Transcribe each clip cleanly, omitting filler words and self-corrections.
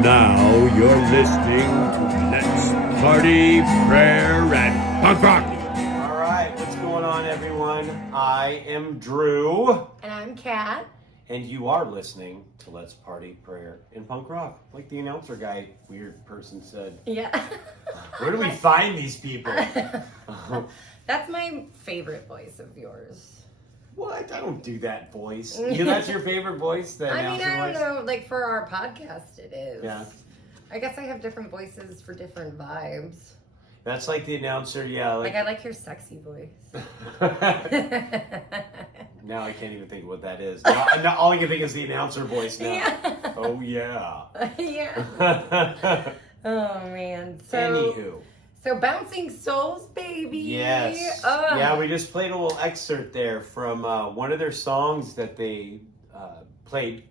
Now you're listening to Let's Party, Prayer, and Punk Rock. All right, what's going on, everyone? I am Drew. And I'm Kat. And you are listening to Let's Party, Prayer, and Punk Rock. Like the announcer guy, weird person said. Yeah. Where do we find these people? That's my favorite voice of yours. What? I don't do that voice. That's your favorite voice? The announcer I don't voice? know. Like for our podcast, it is. Yeah. I guess I have different voices for different vibes. That's like the announcer, yeah. Like I like your sexy voice. Now I can't even think of what that is. Now, all I can think is the announcer voice now. Yeah. Oh, yeah. Yeah. Oh, man. So Bouncing Souls, baby. Yes. Yeah, we just played a little excerpt there from one of their songs that they played.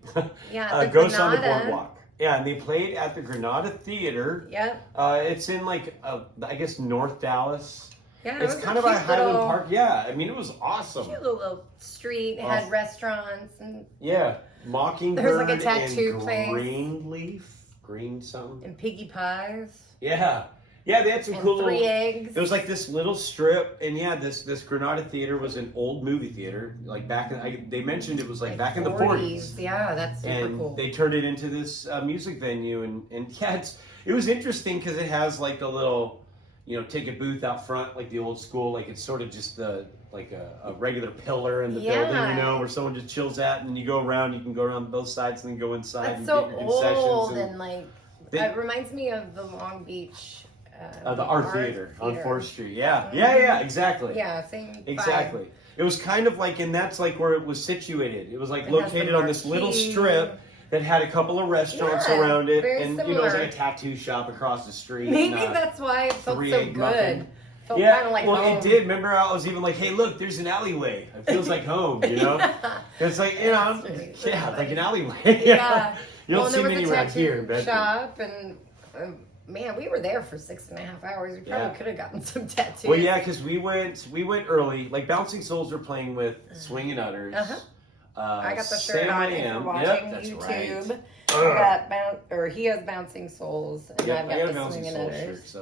Yeah, Ghosts on the Boardwalk. Yeah, and they played at the Granada Theater. Yep. It's in I guess North Dallas. Yeah, it's kind of by Highland Park. Yeah, I mean it was awesome. Cute little street. It had restaurants and Mockingbird. There's like a tattoo place. Green something. And piggy pies. Yeah. Yeah, they had some cool 3 eggs. There was like this little strip, and this Granada Theater was an old movie theater. Like back in, they mentioned it was like back in the 40s. Yeah, that's super and cool. They turned it into this music venue, and yeah, it was interesting because it has like a little, ticket booth out front, like the old school. Like it's sort of just a regular pillar in the building, where someone just chills at, and you go around. You can go around both sides and then go inside. That's and so get your old concessions it reminds me of the Long Beach. The art theater on 4th Street. Yeah, exactly. Yeah, same. Exactly. It was kind of like, and that's like where it was situated. It was like located on this little strip that had a couple of restaurants around it, and similar. it was like a tattoo shop across the street. Maybe that's why it felt so good. Muffin. Felt kind of like home. It did. Remember, I was even like, "Hey, look, there's an alleyway. It feels like home." It's like like an alleyway. Yeah. You don't see many around here. Shop and. Man, we were there for 6.5 hours. We probably could have gotten some tattoos. Well, yeah, because we went early. Like Bouncing Souls were playing with Swingin' Utters. I got the shirt on for watching YouTube. Right. He has Bouncing Souls, and I've got the Swingin' Utters.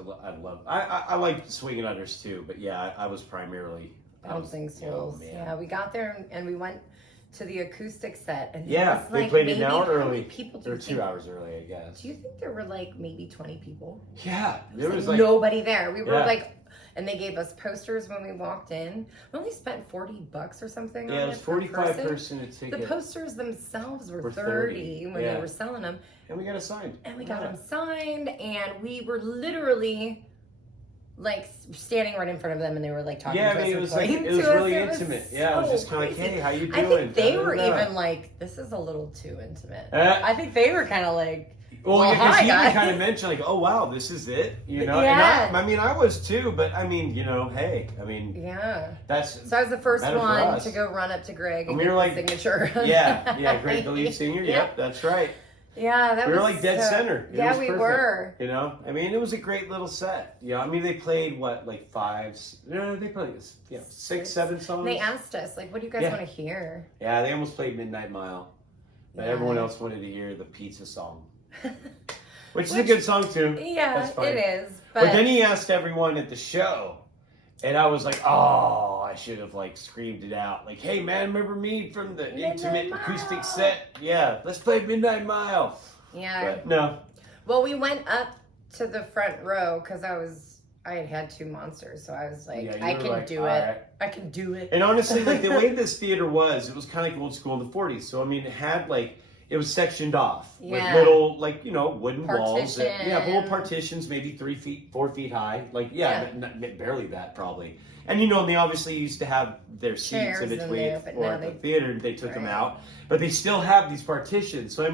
I like Swingin' Utters too, but yeah, I was primarily Bouncing Souls. Yeah, we got there and we went to the acoustic set, and they played an hour early. People or 2 hours early, I guess. Do you think there were like maybe 20 people? Yeah, there was like nobody there. We were and they gave us posters when we walked in. We only spent $40 or something. Yeah, it was 45 person a ticket. The posters themselves were 30 when they were selling them, and we got them signed. And we were literally like standing right in front of them, and they were like talking to us. Yeah, it was really intimate. I was just kind of like, hey, how you doing? I think they were even like, this is a little too intimate. I think they were kind of like, because he kind of mentioned like, oh wow, this is it, Yeah. And I was too, but hey, that's. So I was the first one to go run up to Greg and get the signature. Greg, the lead singer. Yep, that's right. Yeah, we were like dead center. We were. It was a great little set. They played like 6, 7 songs. They asked us like, what do you guys want to hear? Yeah, they almost played Midnight Mile, but everyone else wanted to hear the pizza song. Which is a good song too. Yeah, it is. But then he asked everyone at the show, and I was like, oh, I should have like screamed it out. Like, hey man, remember me from the intimate acoustic set? Yeah, let's play Midnight Mile. Yeah. But no. Well, we went up to the front row because I had 2 monsters, so I was like, I can do it. Right. I can do it. And honestly, like the way this theater was, it was kind of like old school in the 40s. So it had like, it was sectioned off with little, wooden walls. Little partitions, maybe 3 feet, 4 feet high. Barely that probably. And and they obviously used to have their seats in between for the theater. They took them out, but they still have these partitions. So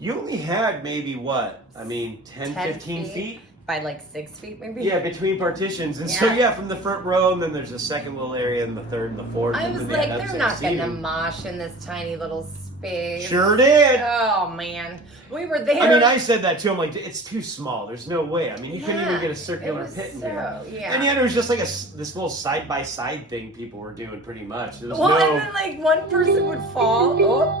you only had maybe 10, 15 feet. By like 6 feet, maybe? Yeah, between partitions. And so, from the front row, and then there's a second little area, and the third and the fourth. I was like, they're not going to mosh in this tiny little space. space. Sure did. Oh man, we were there. I mean, I said that too. I'm like, it's too small. There's no way. I mean, you couldn't even get a circular pit in here. Yeah. And yet it was just like this little side-by-side thing people were doing pretty much. There was and then like one person would fall.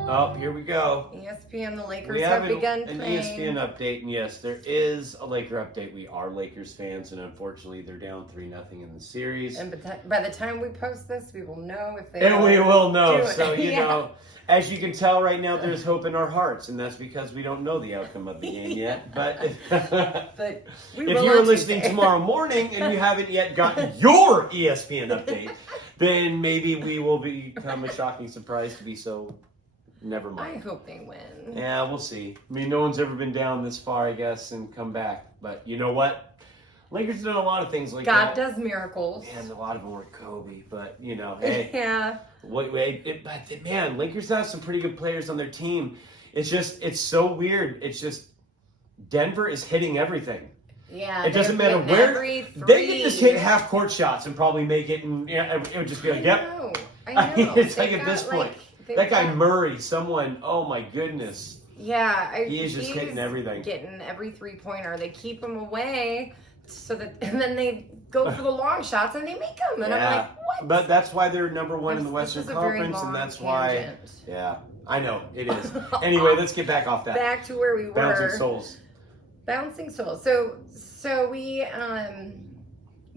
Oh, here we go. ESPN, the Lakers We have have begun an playing. ESPN update, and yes, there is a Laker update. We are Lakers fans, and unfortunately, they're down 3-0 in the series. And by the time we post this, we will know if they. And we will know. So you know, as you can tell right now, there's hope in our hearts, and that's because we don't know the outcome of the game yet. But but we if you're listening tomorrow morning and you haven't yet gotten your ESPN update, then maybe we will become a shocking surprise to be so. Never mind. I hope they win. Yeah, we'll see. I mean, no one's ever been down this far, I guess, and come back. But you know what? Lakers have done a lot of things like God that. does miracles. And a lot of them were Kobe. But, you know, hey. Yeah. But man, Lakers have some pretty good players on their team. It's so weird. It's just Denver is hitting everything. Yeah. It doesn't matter where. They could just hit half-court shots and probably make it, and it would just be like, yep. I know. It's like at this point. That guy Murray, oh my goodness. Yeah. He's just hitting everything. Getting every 3-pointer. They keep him away and then they go for the long shots and they make them. And I'm like, what? But that's why they're number one in the Western Conference, and that's why. Yeah, I know, it is. Anyway, let's get back off that. Back to where we were. Bouncing Souls. So we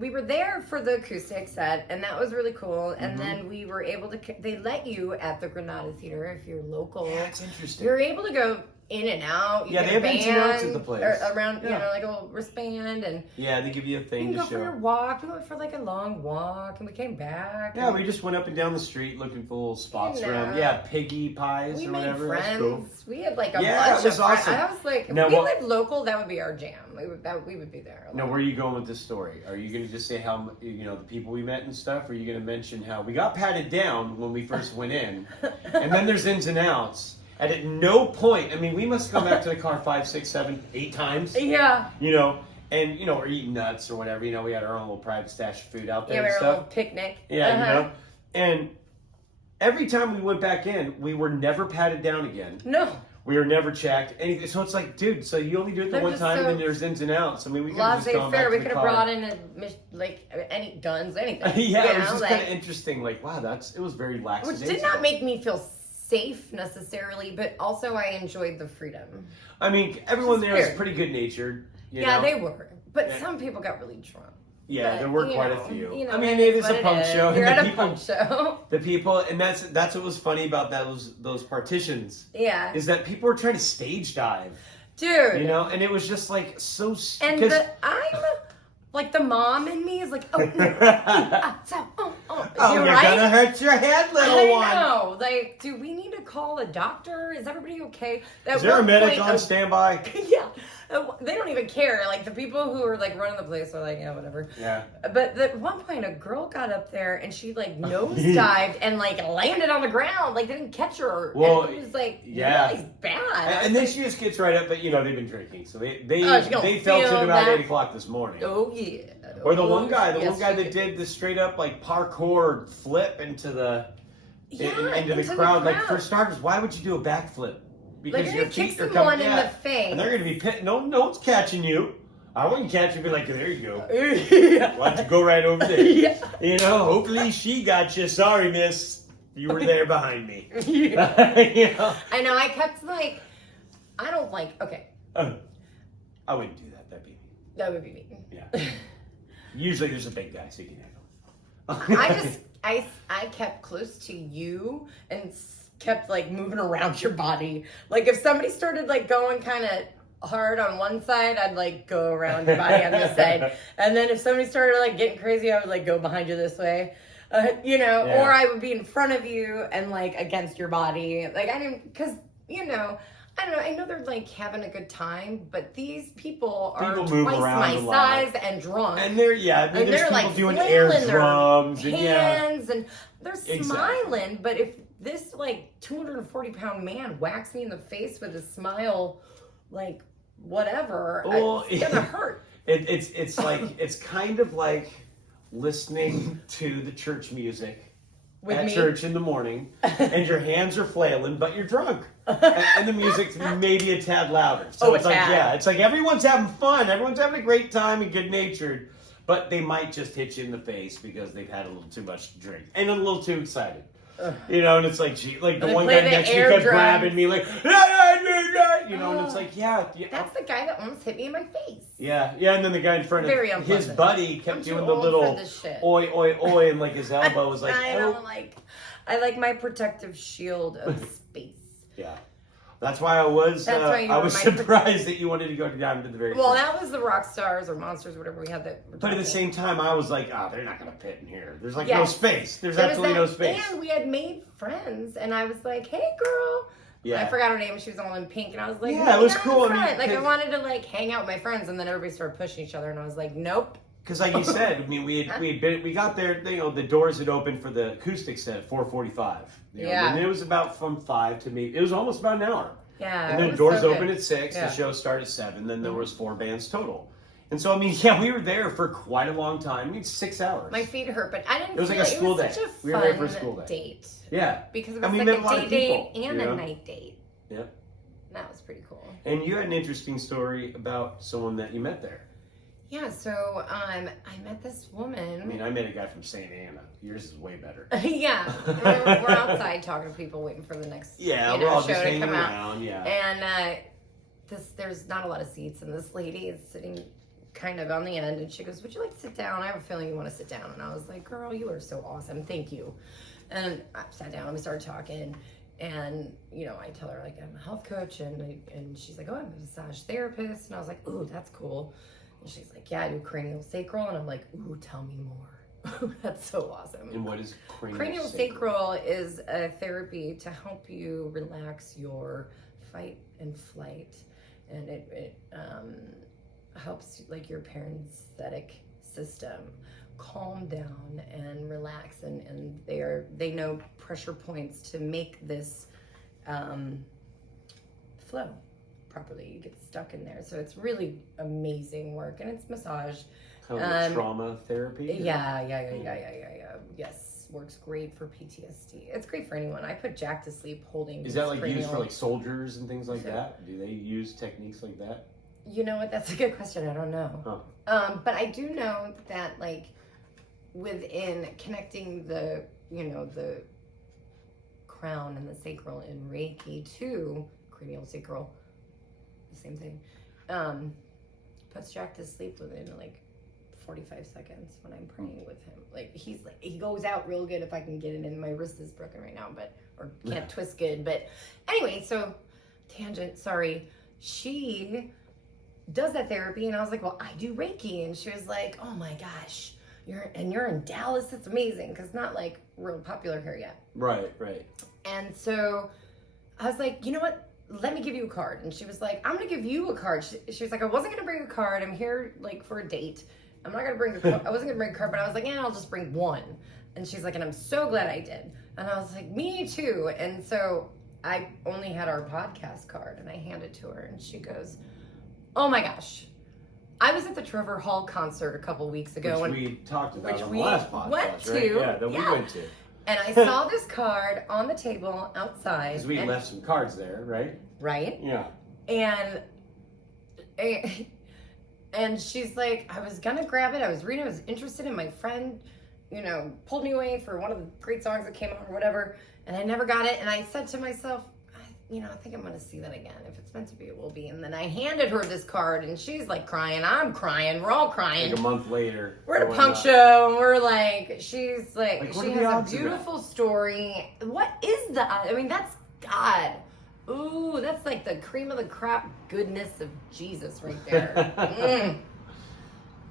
were there for the acoustic set, and that was really cool. And then we were able to. They let you at the Granada Theater if you're local. Yeah, it's interesting. You're able to go in and out. Yeah, they have ins and outs at the place. Around, you know, like a little wristband, and yeah, they give you a thing you to can go for your walk. We went for like a long walk, and we came back. Yeah, we just went up and down the street looking for little spots around. Yeah, piggy pies or whatever. We made friends. Cool. We had like a bunch it was of awesome. friends. I was like, if we lived local, that would be our jam. We would be there. Now, where are you going with this story? Are you going to just say how, you know, the people we met and stuff? Or are you going to mention how we got patted down when we first went in, and then there's ins and outs? And at no point, I mean, we must come back to the car 5, 6, 7, 8 times. Yeah. You know, and, you know, we're eating nuts or whatever. You know, we had our own little private stash of food out there and stuff. Yeah, we were a little picnic. Yeah, you know. And every time we went back in, we were never patted down again. No. We were never checked. Anything. So it's like, dude, so you only do it the one time, and then there's ins and outs. I mean, we could have just gone back to the car. We could have brought in any guns, anything. Yeah, it was just kind of interesting. Like, wow, it was very lax. Which did not make me feel safe necessarily, but also I enjoyed the freedom. I mean, everyone there was pretty good natured. Yeah, they were. But some people got really drunk. Yeah, there were quite a few. You know, I mean, it is a punk show. You're at a punk show. The people, and that's what was funny about those partitions. Yeah. Is that people were trying to stage dive. Dude. You know, and it was just like so. And I'm like, the mom in me is like, oh, no. Oh, you're gonna hurt your head, little one. I know. Like, do we need to call a doctor? Is everybody okay? Is there a medic on standby? Yeah. They don't even care. Like, the people who are, like, running the place are like, yeah, whatever. Yeah. But at one point, a girl got up there, and she, like, nosedived and, like, landed on the ground. Like, they didn't catch her. Well, and it was, like, really bad. And then she just gets right up, but, you know, they've been drinking. So they felt it about 8 o'clock this morning. Oh, yeah. Or the one guy that did the straight up, like, parkour flip into the crowd. Like, for starters, why would you do a backflip? Because like, your feet are coming in the face. And they're going to be pit. No one's catching you. I wouldn't catch you and be like, there you go. Yeah. Why don't you go right over there? Yeah. You know, hopefully she got you. Sorry, miss. You were there behind me. Yeah. You know? I know. I kept like, I don't like, okay. I wouldn't do that. That would be me. Yeah. Usually there's a big guy so you can handle. I kept close to you and kept like moving around your body. Like if somebody started like going kind of hard on one side, I'd like go around your body on this side. And then if somebody started like getting crazy, I would like go behind you this way. You know, or I would be in front of you and like against your body. Like I didn't, because, you know, I don't know. I know they're like having a good time, but these people are twice my size and drunk. And they're there's people like doing air drums and hands and they're smiling. But if this like 240-pound man whacks me in the face with a smile, like whatever, it's gonna hurt. It's like it's kind of like listening to the church music With at me? church in the morning, and your hands are flailing, but you're drunk. And the music's maybe a tad louder. So it's like, yeah, it's like everyone's having fun. Everyone's having a great time and good-natured. But they might just hit you in the face because they've had a little too much to drink. And a little too excited. You know, and it's like, gee, like the one guy next to me kept grabbing me like, you know, and it's like, yeah. That's the guy that almost hit me in my face. Yeah, and then the guy in front of his buddy kept doing the little oi, oi, oi, and like his elbow was like, I like my protective shield of space. Yeah. That's why I was surprised that you wanted to go down to the very Well, that was the rock stars or monsters, whatever we had that. But at the same time, I was like, they're not going to pit in here. There's like no space. There's absolutely no space. And we had made friends, and I was like, hey, girl. Yeah. I forgot her name. She was all in pink, and I was like, yeah, it was cool. I wanted to like hang out with my friends, and then everybody started pushing each other, and I was like, nope. Because like you said, I mean, we got there. You know, the doors had opened for the acoustic set at 4:45. And it was about from 5 to me. It was almost about an hour. Yeah. And then doors opened at 6. The show started at 7. Then there was 4 bands total. And so I mean, we were there for quite a long time. I mean, 6 hours. My feet hurt, but I didn't. It was like a school day. Such a we were there for a school day. Date. Yeah. Because it was like a day date and a night date. Yeah. That was pretty cool. And you had an interesting story about someone that you met there. Yeah, so I met this woman. I mean, I met a guy from St. Anna. Yours is way better. Yeah, we're outside talking to people, waiting for the next we're all show just hanging to come around. out. Yeah, and there's not a lot of seats, and this lady is sitting kind of on the end, and she goes, "Would you like to sit down? I have a feeling you want to sit down." And I was like, "Girl, you are so awesome. Thank you." And I sat down and we started talking. And, you know, I tell her, like, I'm a health coach, and she's like, oh, I'm a massage therapist. And I was like, ooh, that's cool. And she's like, yeah, I do cranial sacral. And I'm like, ooh, tell me more. That's so awesome. And what is cranial sacral? Is a therapy to help you relax your fight and flight. And it helps, like, your parasympathetic system calm down and relax, and they know pressure points to make this flow properly. You get stuck in there, so it's really amazing work, and it's massage. Kind of like trauma therapy. Yeah. Yes, works great for PTSD. It's great for anyone. I put Jack to sleep holding. Is that like used for like soldiers and things like that? Do they use techniques like that? You know what? That's a good question. I don't know. Huh. But I do know that, like, within connecting the crown and the sacral in Reiki to cranial sacral, the same thing, puts Jack to sleep within like 45 seconds when I'm praying with him. Like, he goes out real good if I can get it in. My wrist is broken right now, or can't twist good. But anyway, so tangent, sorry. She does that therapy, and I was like, well, I do Reiki. And she was like, oh my gosh, you're in Dallas. It's amazing, because not like real popular here yet. Right. And so I was like, you know what? Let me give you a card. And she was like, I'm going to give you a card. She was like, I wasn't going to bring a card. I'm here like for a date. I'm not going to bring a card. I wasn't going to bring a card, but I was like, yeah, I'll just bring one. And she's like, and I'm so glad I did. And I was like, me too. And so I only had our podcast card, and I handed it to her, and she goes, oh my gosh. I was at the Trevor Hall concert a couple weeks ago. Which we talked about on the last podcast, went to. Right? Yeah, that we went to. And I saw this card on the table outside. Because we left some cards there, right? Right? Yeah. And she's like, I was going to grab it. I was reading. I was interested in my friend, pulled me away for one of the great songs that came out or whatever. And I never got it. And I said to myself, I think I'm going to see that again. If it's meant to be, it will be. And then I handed her this card, and she's like crying. I'm crying. We're all crying. Like a month later. We're at a punk show, and we're like, she's like she has a beautiful story. What is that? I mean, that's God. Ooh, that's like the cream of the crop goodness of Jesus right there.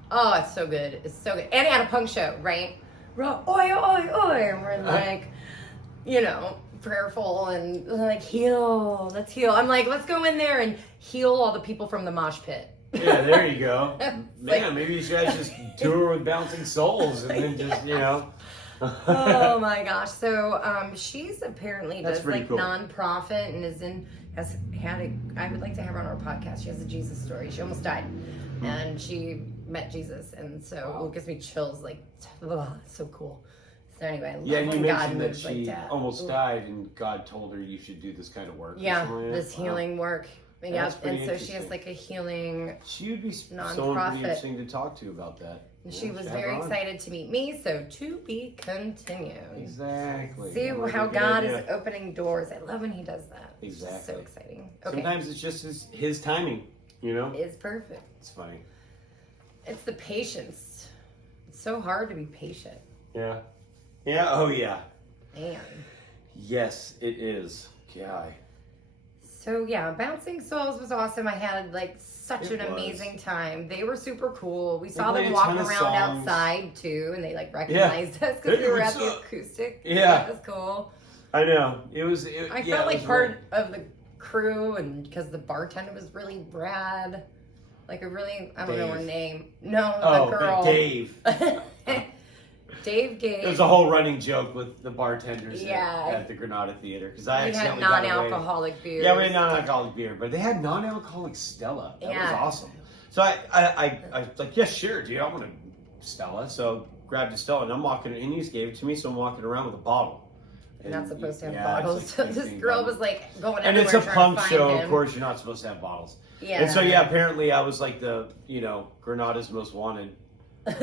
Oh, it's so good. It's so good. And at a punk show, right? We're all, oi, oi, oi. And we're like, prayerful and like, let's heal. I'm like, let's go in there and heal all the people from the mosh pit. Yeah, there you go. Man, maybe you guys just tour with Bouncing Souls and then just, Oh my gosh. So she's apparently does like cool. nonprofit and I would like to have her on our podcast. She has a Jesus story. She almost died and she met Jesus, and so it gives me chills, like, so cool. So anyway, I love Yeah, and you when God mentioned that moves like she that. almost died, and God told her you should do this kind of work. or Yeah, something like this that. Wow. healing work. That's Yep, pretty and so she has interesting. like a healing. She would be someone Nonprofit. pretty interesting to talk to about that. And Yeah, she was have her very on. excited to meet me, so to be continued. Exactly. See That might be how a good God idea. is opening doors. I love when he does that. It's just Exactly. so exciting. Okay. Sometimes it's just his timing, you know? It's perfect. It's funny. It's the patience. It's so hard to be patient. Yeah. Yeah, oh yeah. Man. Yes, it is. God. So yeah, Bouncing Souls was awesome. I had like such It an was. amazing time. They were super cool. We saw played them a walk ton around of songs. outside too, and they like recognized us because Hey, we were at what's the up? acoustic. Yeah. That was cool. I know. It was. I yeah, felt it like was part of the crew, and because the bartender was really rad. Like I don't know her Dave. name. No, Oh, the girl. but Dave. Dave gave. It was a whole running joke with the bartenders Yeah. at the Granada Theater because We I had accidentally got away. non-alcoholic beers. Yeah, we had non-alcoholic beer, but they had non-alcoholic Stella. That was Yeah. awesome. So I was like, yeah, sure, dude, I want a Stella. So grabbed a Stella, and I'm walking, and he just gave it to me, so I'm walking around with a bottle. You're not supposed to have yeah, bottles. it's So like this 15 girl bottles. was like going And everywhere it's a trying punk to find show, him. of course, you're not supposed to have bottles. Yeah. And so, yeah, apparently I was like the, Granada's most wanted, or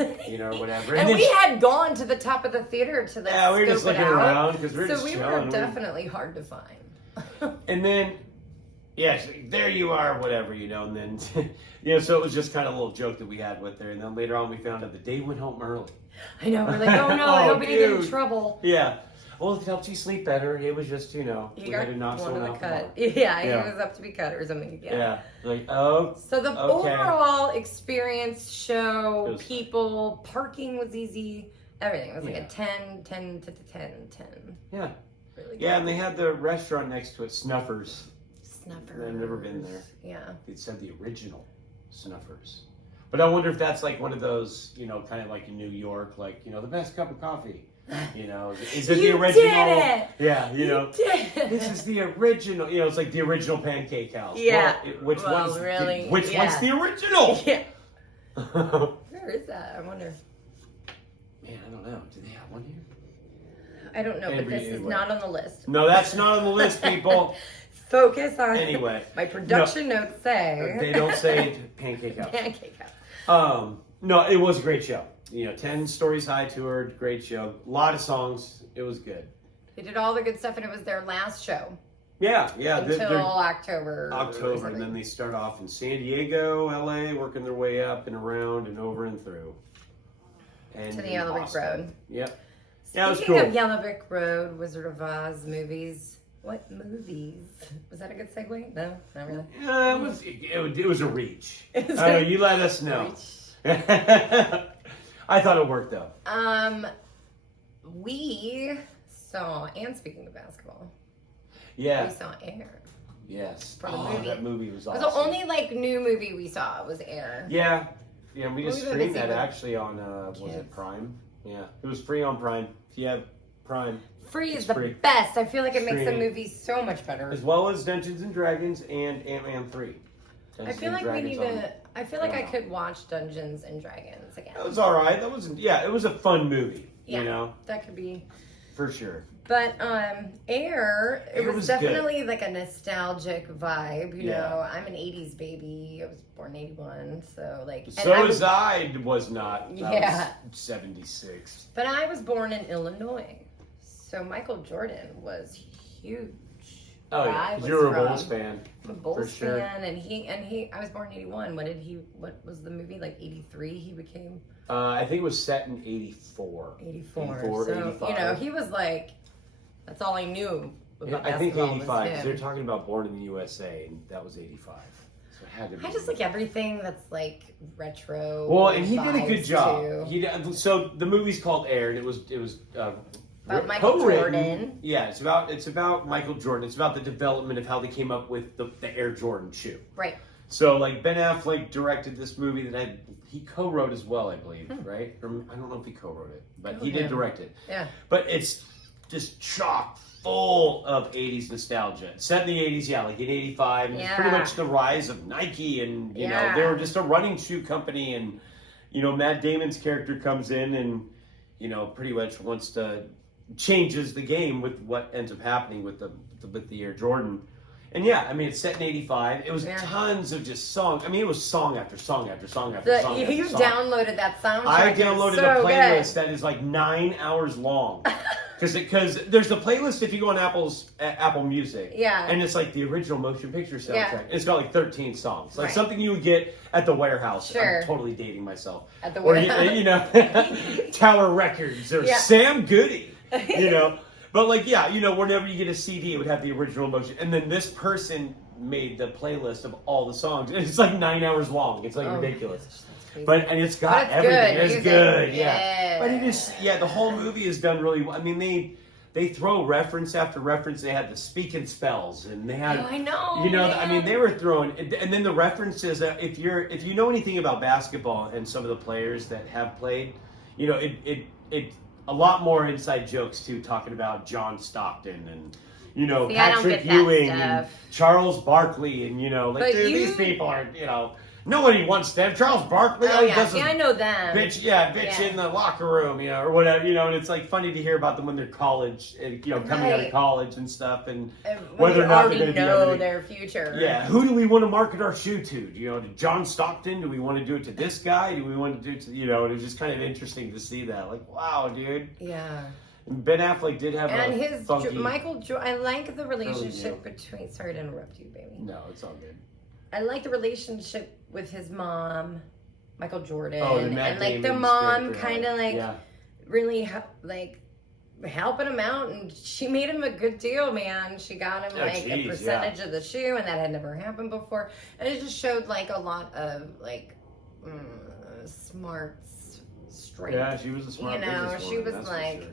whatever. And then we had gone to the top of the theater to like yeah, we were just scope it looking out. around because we were So just we chilling. were definitely hard to find. And then, yeah, she's like, there you are, whatever, and then, so it was just kind of a little joke that we had with her. And then later on we found out that Dave went home early. I know, we're like, oh no, I Oh, hope he didn't get in dude. trouble. Yeah. Well, it helped you sleep better. It was just, He we got had to knock one someone of out the the cut. bar. Yeah, Yeah. he was up to be cut or something. Yeah. Yeah. Like, oh, So the Okay. overall experience, show, It was- people, parking was easy. Everything. It was like Yeah. a 10 to 10. yeah. Really good. Yeah, and they had the restaurant next to it, Snuffers. Snuffers. I've never been there. Yeah. It said the original Snuffers. But I wonder if that's like one of those, kind of like in New York, like, the best cup of coffee. Is it the You original? did it! Yeah, You did. This is the original. It's like the original Pancake House. Yeah. Well, which Well, one's really? Which Yeah. one's the original? Yeah. Man, Where is that? I wonder. I don't know. Do they have one here? I don't know, but this is Anyway. not on the list. No, that's not on the list, people. Focus on. Anyway. My production notes say. They don't say Pancake House. Pancake House. No, it was a great show. 10 Stories High toured, great show. A lot of songs. It was good. They did all the good stuff, and it was their last show Yeah. until they're- October. or October, and something. then they start off in San Diego, LA, working their way up and around and over and through. And To the in Yellow Brick Boston. Road. Yep. Yeah, it was Speaking cool. of Yellow Brick Road, Wizard of Oz movies. What movies? Was that a good segue? No, not really. Yeah, it was a reach. Is it? You let us know. I thought it worked though. We saw, and speaking of basketball, Yeah. we saw Air. Yes. For the Oh, movie. that movie was It awesome. was the only like new movie we saw was Air. Yeah. Yeah, and we just We've been streamed busy that with actually on, was kids. it Prime? Yeah. It was free on Prime. If you have Prime. Free It's is the free. best. I feel like it makes the Streaming. movie so much better. As well as Dungeons and Dragons and Ant-Man 3. I feel like we need to. I feel like I could watch Dungeons and Dragons again. That was alright. That wasn't, it was a fun movie. Yeah. That could be. For sure. But Air, it Air was was definitely like a nostalgic vibe. You Yeah. know, I'm an '80s baby. I was born in '81, so like. and So I was I. Was not. That Yeah. was 76. But I was born in Illinois, so Michael Jordan was huge. Oh where yeah, I 'cause was you were a from. Bulls fan. I'm a Bulls For sure. fan, and he. I was born in '81. What was the movie like? '83. He became I think it was set in 84. 84. 84, so 85. he was like. That's all I knew about I think basketball 85 was because him. they're talking about Born in the USA, and that was 85. So it had to be. I just like everything that's like retro. Well, and he did a good vibes, job. too. He did, so the movie's called Air, and it was About Michael co-written. Jordan. Yeah, it's about Michael Jordan. It's about the development of how they came up with the Air Jordan shoe. Right. So like Ben Affleck directed this movie that he co-wrote as well, I believe, right? Or, I don't know if he co-wrote it, but he did him. direct it. Yeah. But it's just chock full of 80s nostalgia. Set in the 80s, yeah, like in 85. And It's pretty Yeah. much the rise of Nike, and you know, Yeah. they were just a running shoe company, and you know, Matt Damon's character comes in, and pretty much wants to changes the game with what ends up happening with the Air Jordan. And yeah, I mean, it's set in '85. It was tons of just songs. I mean, it was song after song after song after song. You after song. downloaded that soundtrack. I downloaded a playlist that is like 9 hours long. Because there's the playlist if you go on Apple Music. Yeah. And it's like the original motion picture soundtrack. Yeah. It's got like 13 songs. Like something you would get at the warehouse. Sure. I'm totally dating myself. At the warehouse. Or, Tower Records or Sam Goody. But like, whenever you get a CD, it would have the original motion. And then this person made the playlist of all the songs. It's like 9 hours long. It's like ridiculous. And it's got everything. It's good. Yeah. But it is, the whole movie is done really well. I mean, they throw reference after reference. They had the speaking spells, and they had, I know. I mean, they were throwing, and then the references. If you know anything about basketball and some of the players that have played, it a lot more inside jokes too, talking about John Stockton and Patrick Ewing and Charles Barkley and these people are nobody wants them. Charles Barkley, I know them. Bitch in the locker room, or whatever, and it's like funny to hear about them when they're college, coming out of college and stuff, and whether or not they're going to know their future. Yeah, who do we want to market our shoe to? To John Stockton? Do we want to do it to this guy? Do we want to do it to it was just kind of interesting to see that. Like, wow, dude. Yeah. Ben Affleck did have I like the relationship between. Sorry to interrupt you, baby. No, it's all good. I like the relationship with his mom, Michael Jordan, and like the mom kind of really helping him out, and she made him a good deal, man. She got him a percentage of the shoe, and that had never happened before, and it just showed like a lot of smart strength. Yeah, she was a smart businesswoman, she was like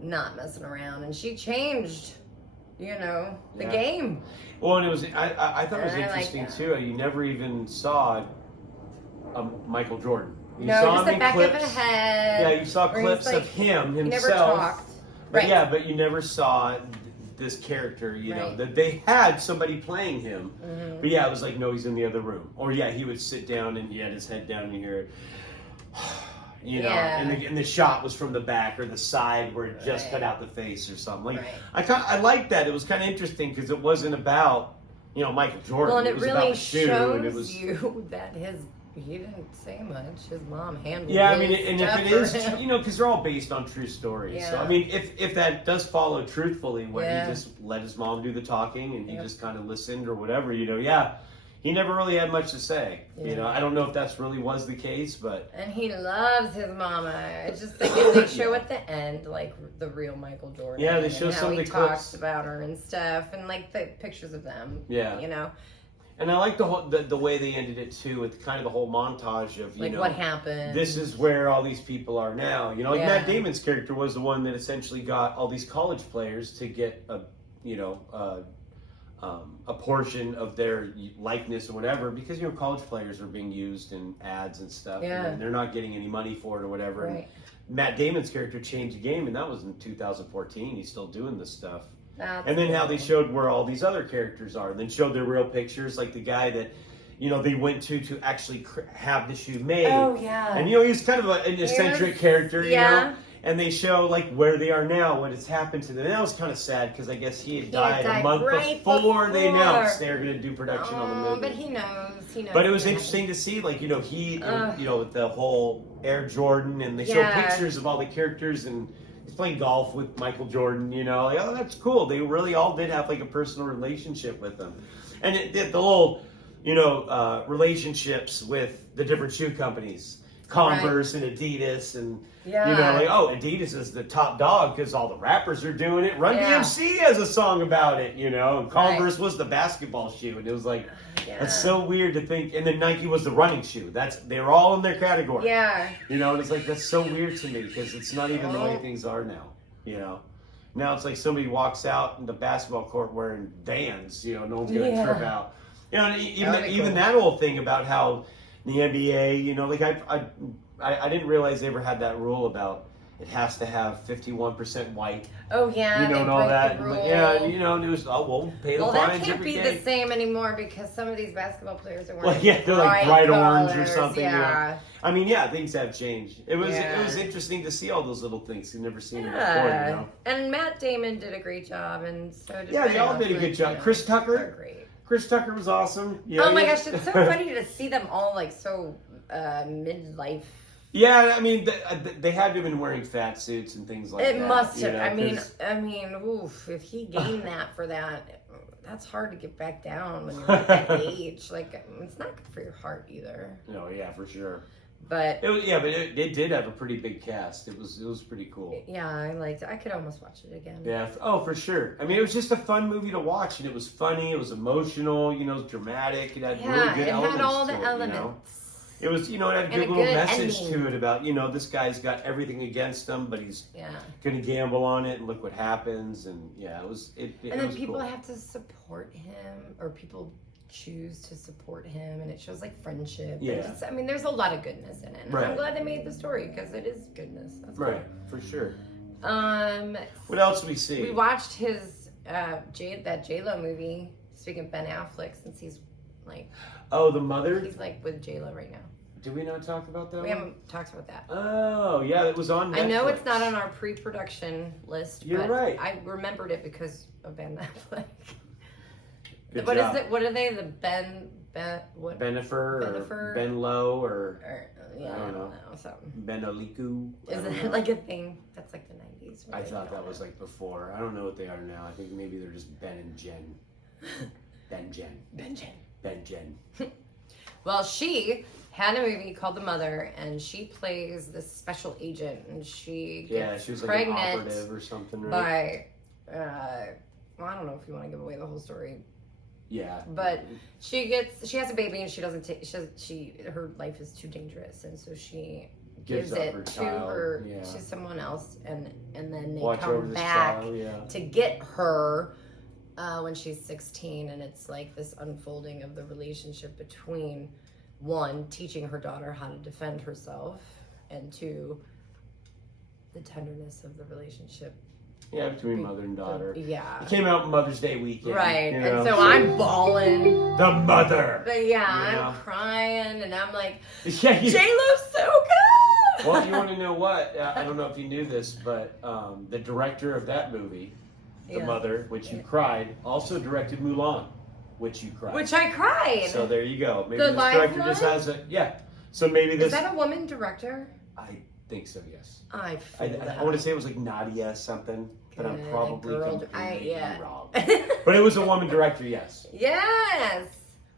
not messing around, and she changed the game. Well, and it was I thought it was interesting too. You never even saw Michael Jordan. You saw just him the back clips. of a head. Yeah, you saw clips of him himself. He never talked. But but you never saw this character. That they had somebody playing him. Mm-hmm. But it was like, no, he's in the other room. Or he would sit down and he had his head down and you hear it. And the shot was from the back or the side where it just cut out the face or something. I liked that. It was kind of interesting because it wasn't about Michael Jordan. Well, and it was really about the shoe, shows and it was you that he didn't say much. His mom handled. Yeah, I mean, and if it is, because they're all based on true stories. Yeah. So I mean, if that does follow truthfully, where he just let his mom do the talking and he just kind of listened or whatever, he never really had much to say. Yeah. I don't know if that's really was the case, but and he loves his mama. It's just they show at the end like the real Michael Jordan. Yeah, they show some of the clips. Talks about her and stuff, and like the pictures of them. Yeah, And I like the way they ended it too, with kind of the whole montage of what happened. This is where all these people are now. Matt Damon's character was the one that essentially got all these college players to get a portion of their likeness or whatever, because college players are being used in ads and stuff, and they're not getting any money for it or whatever. Right. And Matt Damon's character changed the game, and that was in 2014. He's still doing this stuff. And then how they showed where all these other characters are, and then showed their real pictures, like the guy that they went to actually have the shoe made. Oh yeah. And he's kind of an eccentric character, you know. And they show like where they are now, what has happened to them. And that was kind of sad because I guess he had died a month before they announced they were going to do production on the movie. But he knows. But it was interesting to see, like with the whole Air Jordan, and they show pictures of all the characters, and he's playing golf with Michael Jordan. Like, oh, that's cool. They really all did have like a personal relationship with them, and the little relationships with the different shoe companies. Converse and Adidas and Adidas is the top dog because all the rappers are doing it. Run DMC has a song about it, and Converse was the basketball shoe, and it was like that's so weird to think. And then Nike was the running shoe. They're all in their category. Yeah, and it's like that's so weird to me because it's not even the way things are now. Now it's like somebody walks out in the basketball court wearing Vans. No one's gonna trip out. And even that old thing about how the NBA, like I didn't realize they ever had that rule about it has to have 51% white. Oh yeah, you know, they and all break that. the rule. Yeah, and, you know, and it was, we'll pay the well, fines that can't every be day. the same anymore because some of these basketball players are wearing Well, yeah, they're like bright orange or colors, something. Yeah. You know? I mean, yeah, things have changed. It was Yeah. interesting to see all those little things you've never seen before. Yeah. You know? And Matt Damon did a great job, and so did Yeah, they all Ben did a Affleck, good job. you know, Chris Tucker? they're great. Chris Tucker was awesome. Yeah, Oh my gosh, it's so funny to see them all like so midlife. Yeah, I mean, they had to have been wearing fat suits and things like that. It must have. You know, I mean, oof! If he gained that for that, that's hard to get back down when you're at that age. Like, it's not good for your heart either. No, yeah, for sure. But it did have a pretty big cast. It was pretty cool. yeah, I liked it. I could almost watch it again. Yeah. Oh, for sure. I mean, it was just a fun movie to watch, and it was funny. It was emotional. You know, it was dramatic. It had really good elements. It had all the to it, elements. You know? It was, you know, it had a And good a little good message ending. to it about, you know, this guy's got everything against him, but he's Yeah. going to gamble on it, and look what happens. And yeah, it was. And then was people cool. have to support him, or people choose to support him, and it shows like friendship. Yeah. And just, I mean, there's a lot of goodness in it. And Right. I'm glad they made the story because it is goodness. That's Right, for sure. Cool. What else did we see? We watched his that J-Lo movie. Speaking of Ben Affleck, since he's like Oh, The Mother? he's like with J-Lo right now. Did we not talk about that We one? haven't talked about that. Oh, yeah, it was on Netflix. I know it's not on our pre-production list. You're but right. I remembered it because of Ben Affleck. Good What job. is it? What are they? The what? Benifer or Benifer? Ben Low or Yeah, I don't know. something. Benaliku. Is it like a thing? That's like the 90s. I thought that was like before. I don't know what they are now. I think maybe they're just Ben and Jen. Ben Jen. Ben Jen. Ben Jen. Well, she had a movie called The Mother, and she plays this special agent, and she gets she was like an pregnant operative or something, right? by, well, I don't know if you want to give away the whole story, Yeah. but she has a baby, and she doesn't take, her life is too dangerous, and so she gives up it her to child, her, yeah. to someone else, and then they Watch over come this back child, yeah. to get her when she's 16, and it's like this unfolding of the relationship between one, teaching her daughter how to defend herself, and two, the tenderness of the relationship. Yeah, between mother and daughter. Yeah. It came out Mother's Day weekend. Right, you know, and so I'm bawling. The Mother. But yeah, You I'm know? crying, and I'm like, Yeah, J-Lo's so good! Well, if you want to know what, I don't know if you knew this, but the director of that movie, The Yeah. Mother, which you cried, also directed Mulan, which you cried. Which I cried. So there you go. Maybe The this live director just one? has a So maybe this. Is that a woman director? I think so. Yes. I feel that. I want to say it was like Nadia something, but I'm Good probably girl. completely yeah. wrong. But it was a woman director. Yes. Yes!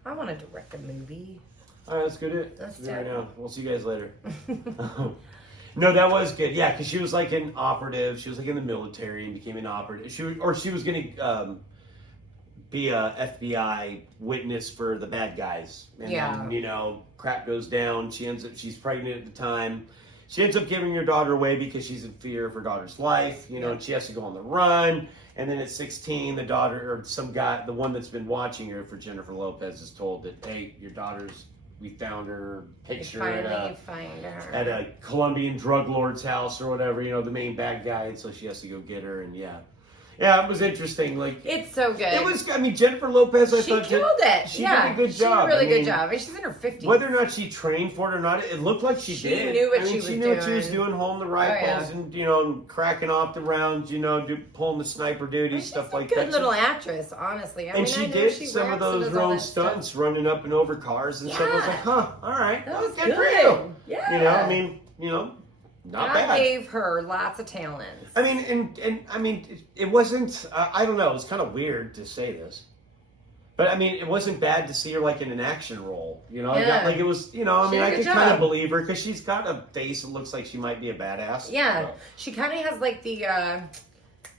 I want to direct a movie. All right, let's go do it. Let's do do it right it. now. We'll see you guys later. No, that was good. Yeah, because she was like an operative. She was like in the military and became an operative. She was going to be a FBI witness for the bad guys. And Yeah. then, you know, crap goes down. She's pregnant at the time. She ends up giving her daughter away because she's in fear of her daughter's life. You know, and she has to go on the run. And then at 16, the daughter or some guy, the one that's been watching her for Jennifer Lopez, is told that, hey, your daughter's. We found her picture at a Colombian drug lord's house or whatever, you know, the main bad guy, and so she has to go get her, and yeah, it was interesting. Like It's so good. it was. I mean, Jennifer Lopez, I She thought killed it. She Yeah, did a good she did job. a really I mean, good job. And she's in her 50s. Whether or not she trained for it or not, it looked like she did. Knew what I mean, she was knew what she was doing. doing, holding the rifles yeah. and you know, cracking off the rounds, you know, pulling the sniper duties, She's stuff a like good that. little actress, honestly. I And mean, she I know did she some of raps and those does all own that stuff. stunts, running up and over cars and stuff. I was like, huh, all right, That was good for good. you. Yeah. You know, I mean, you know, not God bad. gave her lots of talents. I mean, and I mean, it wasn't. I don't know. It's kind of weird to say this, but I mean, it wasn't bad to see her like in an action role. You know, Yeah. like it was. You know, I She mean, did a I good could kind of job. believe her because she's got a face that looks like she might be a badass. Yeah, So. she kind of has like the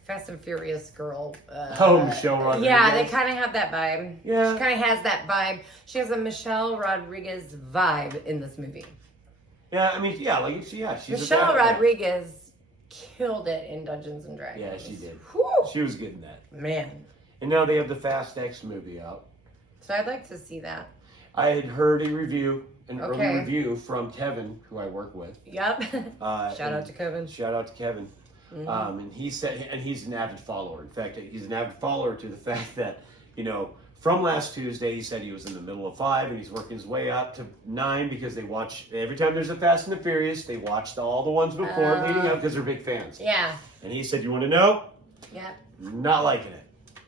Fast and Furious girl. Michelle Rodriguez. Yeah, they kind of have that vibe. Yeah. She kind of has that vibe. She has a Michelle Rodriguez vibe in this movie. Yeah, I mean, yeah, like she's Michelle a badass. Rodriguez killed it in Dungeons and Dragons. Yeah, she did. Whew. She was good in that. Man. And now they have the Fast X movie out. So I'd like to see that. I had heard a review, an early review from Kevin, who I work with. Yep. Shout out to Kevin. Shout out to Kevin. And he said, and he's an avid follower. In fact, he's an avid follower to the fact that, from last Tuesday, he said he was in the middle of 5 and he's working his way up to 9 because they watch, every time there's a Fast and the Furious, they watched all the ones before leading up because they're big fans. Yeah. And he said, you want to know? Yeah. Not liking it.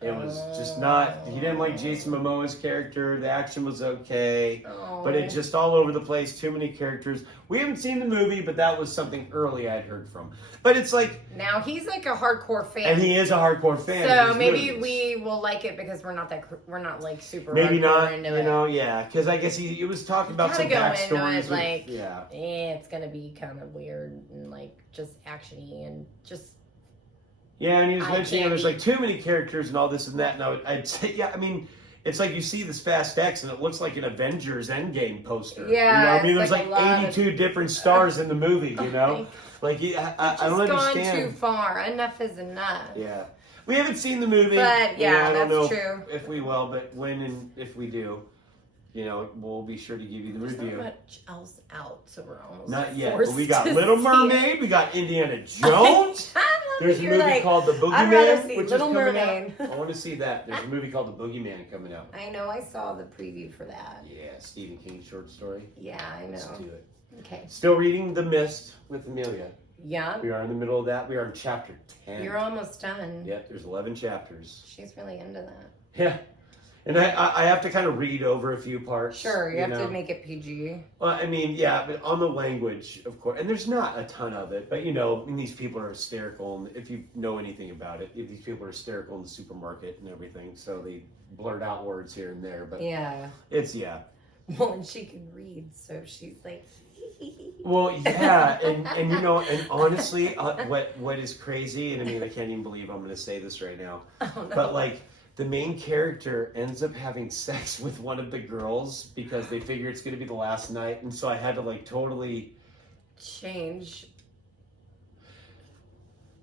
It was just not, he didn't like Jason Momoa's character. The action was okay, but it just all over the place. Too many characters. We haven't seen the movie, but that was something early I'd heard from. But it's like... Now, he's like a hardcore fan. And he is a hardcore fan. So maybe we will like it because we're not like super maybe not, into it. yeah. Because I guess he was talking about some backstories. Like, it's going to be kind of weird and like just action-y and just... Yeah, and he was mentioning there's like too many characters and all this and that. And I'd say, yeah, I mean, it's like you see this Fast X and it looks like an Avengers Endgame poster. Yeah, I mean, there's like 82 different stars in the movie, Like, I don't understand. It's gone too far. Enough is enough. Yeah. We haven't seen the movie. But, yeah, I don't know true. If we will, but when and if we do, we'll be sure to give you the review. There's not much else out, so we're almost not yet, but we got Little Mermaid, we got Indiana Jones. There's a movie called The Boogeyman, which Little is coming Mermaid. out. I want to see that. There's a movie called The Boogeyman coming out. I know, I saw the preview for that. Yeah, Stephen King's short story. Yeah, I know. Let's do it. Okay. Still reading The Mist with Amelia. Yeah. We are in the middle of that. We are in chapter 10. You're almost done. Yeah, there's 11 chapters. She's really into that. Yeah. And I have to kind of read over a few parts. Sure, you have to make it PG. Well, I mean, yeah, but on the language, of course. And there's not a ton of it. But, and these people are hysterical. And if you know anything about it, these people are hysterical in the supermarket and everything. So they blurt out words here and there. But yeah. Well, and she can read, so she's like... Well, yeah. And and honestly, what is crazy, and I mean, I can't even believe I'm going to say this right now. Oh, no. But, like... The main character ends up having sex with one of the girls because they figure it's going to be the last night. And so I had to like totally change.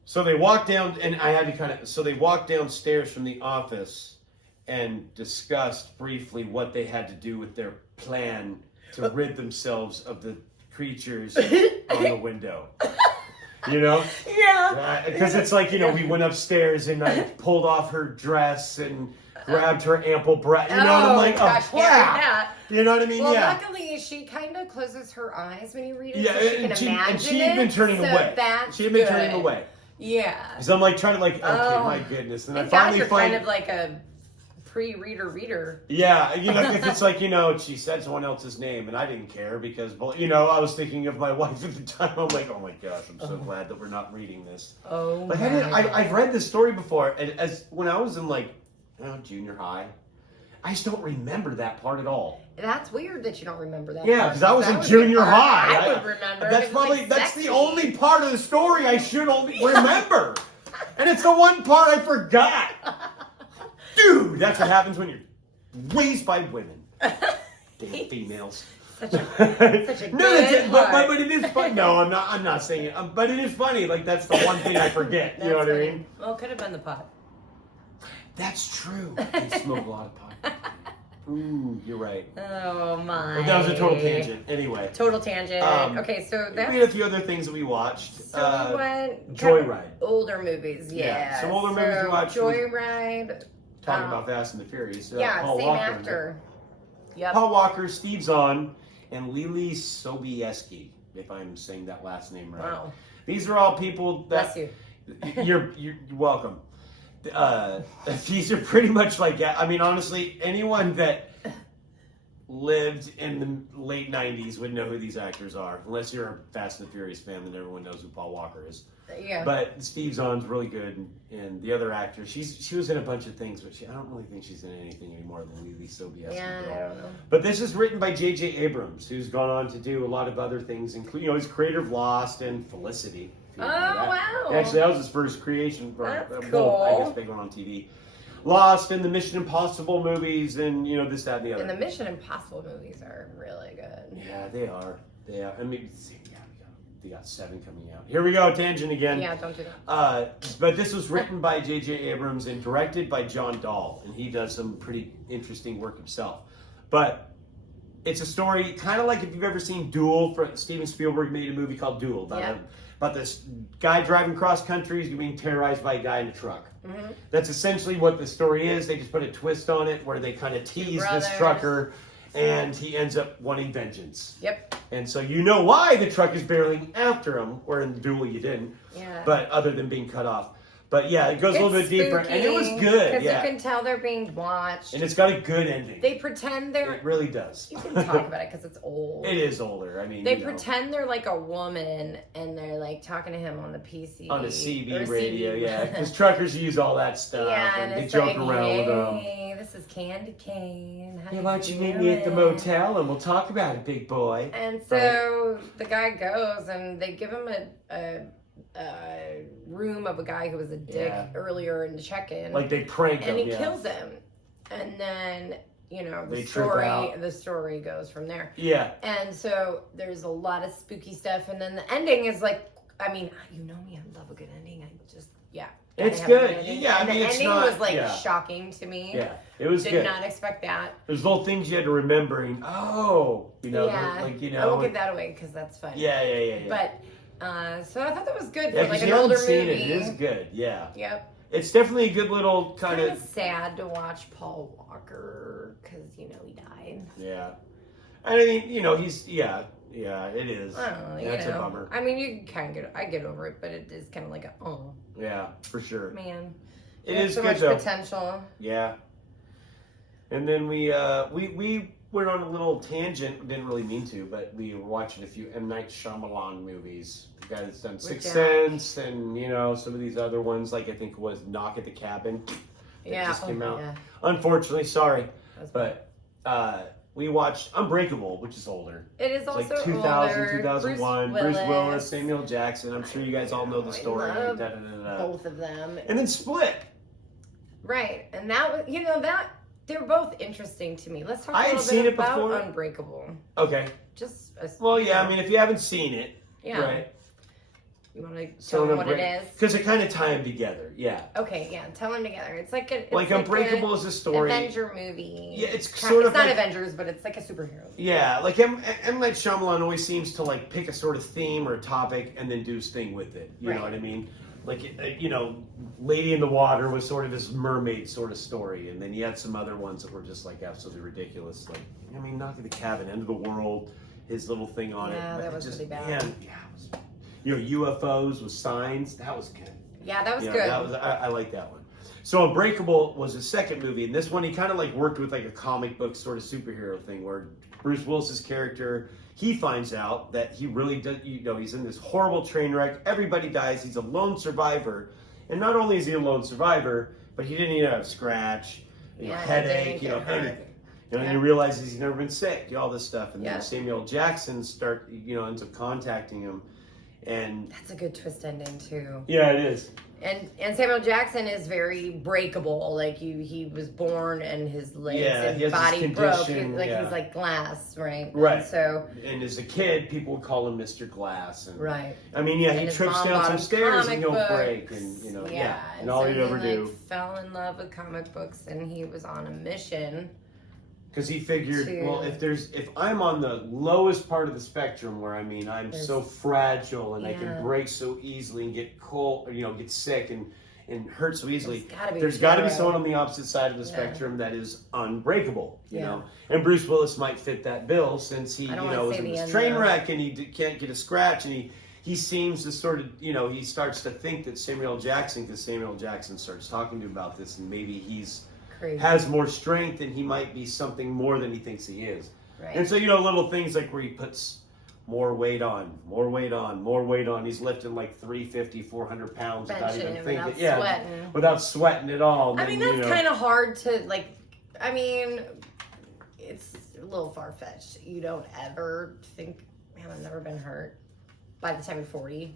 So they walked down and I had to so they walked downstairs from the office and discussed briefly what they had to do with their plan to rid themselves of the creatures on the window. Yeah. Because it's like, we went upstairs and I pulled off her dress and grabbed her ample breast. And I'm like, gosh, crap. You know what I mean? Well, yeah. Luckily, she kind of closes her eyes when you read it, yeah, so she can imagine and she had been turning away. She had been turning away. Yeah. So I'm like trying to okay, my goodness. And I finally you're kind of like a pre-reader. Yeah, if it's like, she said someone else's name and I didn't care because, I was thinking of my wife at the time. I'm like, oh my gosh, I'm so glad that we're not reading this. Oh, like I've read this story before, and when I was in junior high, I just don't remember that part at all. That's weird that you don't remember that. Yeah, because I was in junior high. I would remember. That's the only part of the story I should only remember, and it's the one part I forgot. Dude, that's what happens when you're raised by women. Damn females. Such a good but it is funny. No, I'm not saying it. But it is funny. Like that's the one thing I forget. You know what I mean? Well, it could have been the pot. That's true. They smoke a lot of pot. Ooh, you're right. Oh my. Well, that was a total tangent. Anyway. Total tangent. Okay, so that's... We had a few other things that we watched. So we went... Joyride. Older movies, yeah. Some older movies we watched. Joyride. Talking about Fast and the Furious. Yeah, Paul same Walker actor. Yep. Paul Walker, Steve Zahn, and Lily Sobieski, if I'm saying that last name right. Wow. These are all people that... Bless you. You're welcome. These are pretty much honestly, anyone that lived in the late 90s would know who these actors are. Unless you're a Fast and the Furious fan, then everyone knows who Paul Walker is. Yeah. But Steve Zahn's really good, and the other actor, she was in a bunch of things, but I don't really think she's in anything anymore than Lily Sobieski. Yeah, I don't know. But this is written by J.J. Abrams, who's gone on to do a lot of other things, including he's creator of Lost and Felicity. Oh, wow. Actually, that was his first creation. That's cool. I cool. guess big one on TV. Lost and the Mission Impossible movies and, this, that, and the other. And the Mission Impossible movies are really good. Yeah, they are. They are. I mean, they got 7 coming out. Here we go, tangent again. Yeah, don't do that. But this was written by J.J. Abrams and directed by John Dahl, and he does some pretty interesting work himself. But it's a story kind of like if you've ever seen Duel. Steven Spielberg made a movie called Duel about this guy driving cross country. He's being terrorized by a guy in a truck. Mm-hmm. That's essentially what the story is. They just put a twist on it where they kind of tease this trucker, and he ends up wanting vengeance. Yep. And so you know why the truck is barreling after him, where in the Duel you didn't. Yeah. But other than being cut off. But yeah, it goes a little bit deeper, and it was good. Because you can tell they're being watched, and it's got a good ending. They pretend they're. It really does. You can talk about it because it's old. It is older. I mean, they pretend they're like a woman, and they're like talking to him on the PC, on a CB radio. Yeah, because truckers use all that stuff, and they joke around with them. Hey, this is Candy Cane. Why don't you meet me at the motel, and we'll talk about it, big boy. And so the guy goes, and they give him a room of a guy who was a dick earlier in the check-in. Like they prank him, and he kills him, and then the story goes from there. Yeah. And so there's a lot of spooky stuff, and then the ending is like, I mean, you know me, I love a good ending. It's good. Yeah, I mean, the it's ending not, was like shocking to me. Yeah, it was good. Did not expect that. There's little things you had to remember. And, I won't give that away because that's fun. Yeah. But so I thought that was good for like an older movie. It is good. Yeah. Yep. It's definitely a good little kind of sad to watch Paul Walker because he died. Yeah, I mean he's it is. I don't know, That's a bummer. I mean, you kind of I get over it, but it is kind of like Yeah, for sure. Man, it is so good much though. Potential. Yeah. And then we went on a little tangent. Didn't really mean to, but we were watching a few M. Night Shyamalan movies. The guy that's done Sixth Sense and some of these other ones, like I think it was Knock at the Cabin. That just came out. Yeah. Unfortunately, sorry, but we watched Unbreakable, which is older. It is also like 2000, older. 2001. Bruce Willis, Samuel Jackson. I'm sure you guys all know the story. I love both of them. And then Split. Right, and that was they're both interesting to me. Let's talk a little bit about Unbreakable. Okay. I mean, if you haven't seen it, right? You want to tell them what it is? Because they kind of tie them together, yeah. Okay, yeah, tell them together. It's like Unbreakable is a story. Avenger movie. Yeah, it's not Avengers, but it's like a superhero. Yeah, like M. Night Shyamalan always seems to like pick a sort of theme or a topic and then do his thing with it. You know what I mean? Like, Lady in the Water was sort of this mermaid sort of story, and then you had some other ones that were just like absolutely ridiculous. Like, Knock at the Cabin, End of the World, his little thing on it. Yeah, that was really bad. Man, UFOs with signs. That was good. Yeah, that was good. I like that one. So Unbreakable was his second movie, and this one he kind of like worked with like a comic book sort of superhero thing where Bruce Willis's character, he finds out that he really does, he's in this horrible train wreck. Everybody dies. He's a lone survivor, and not only is he a lone survivor, but he didn't even have a scratch, headache, anything. And he realizes he's never been sick, all this stuff, and then Samuel Jackson ends up contacting him. And that's a good twist ending too. Yeah, it is. And Samuel Jackson is very breakable. Like he was born and his legs and body broke. He's like glass, right? Right. And as a kid, people would call him Mr. Glass. And, right. I mean, he trips down some stairs and he'll break, and and all he'd ever do. Fell in love with comic books, and he was on a mission. Because he figured, if I'm on the lowest part of the spectrum where I'm so fragile and I can break so easily and get cold, get sick and hurt so easily, there's got to be someone on the opposite side of the sppektrum that is unbreakable, you know. And Bruce Willis might fit that bill since he, was in this train wreck and he can't get a scratch, and he seems to sort of, he starts to think that Samuel Jackson, because Samuel Jackson starts talking to him about this, and maybe has more strength and he might be something more than he thinks he is. Right. And so, little things like where he puts more weight on. He's lifting like 350, 400 pounds without even thinking. Sweating. Without sweating at all. I mean, that's kind of hard to, it's a little far-fetched. You don't ever think, man, I've never been hurt by the time you're 40.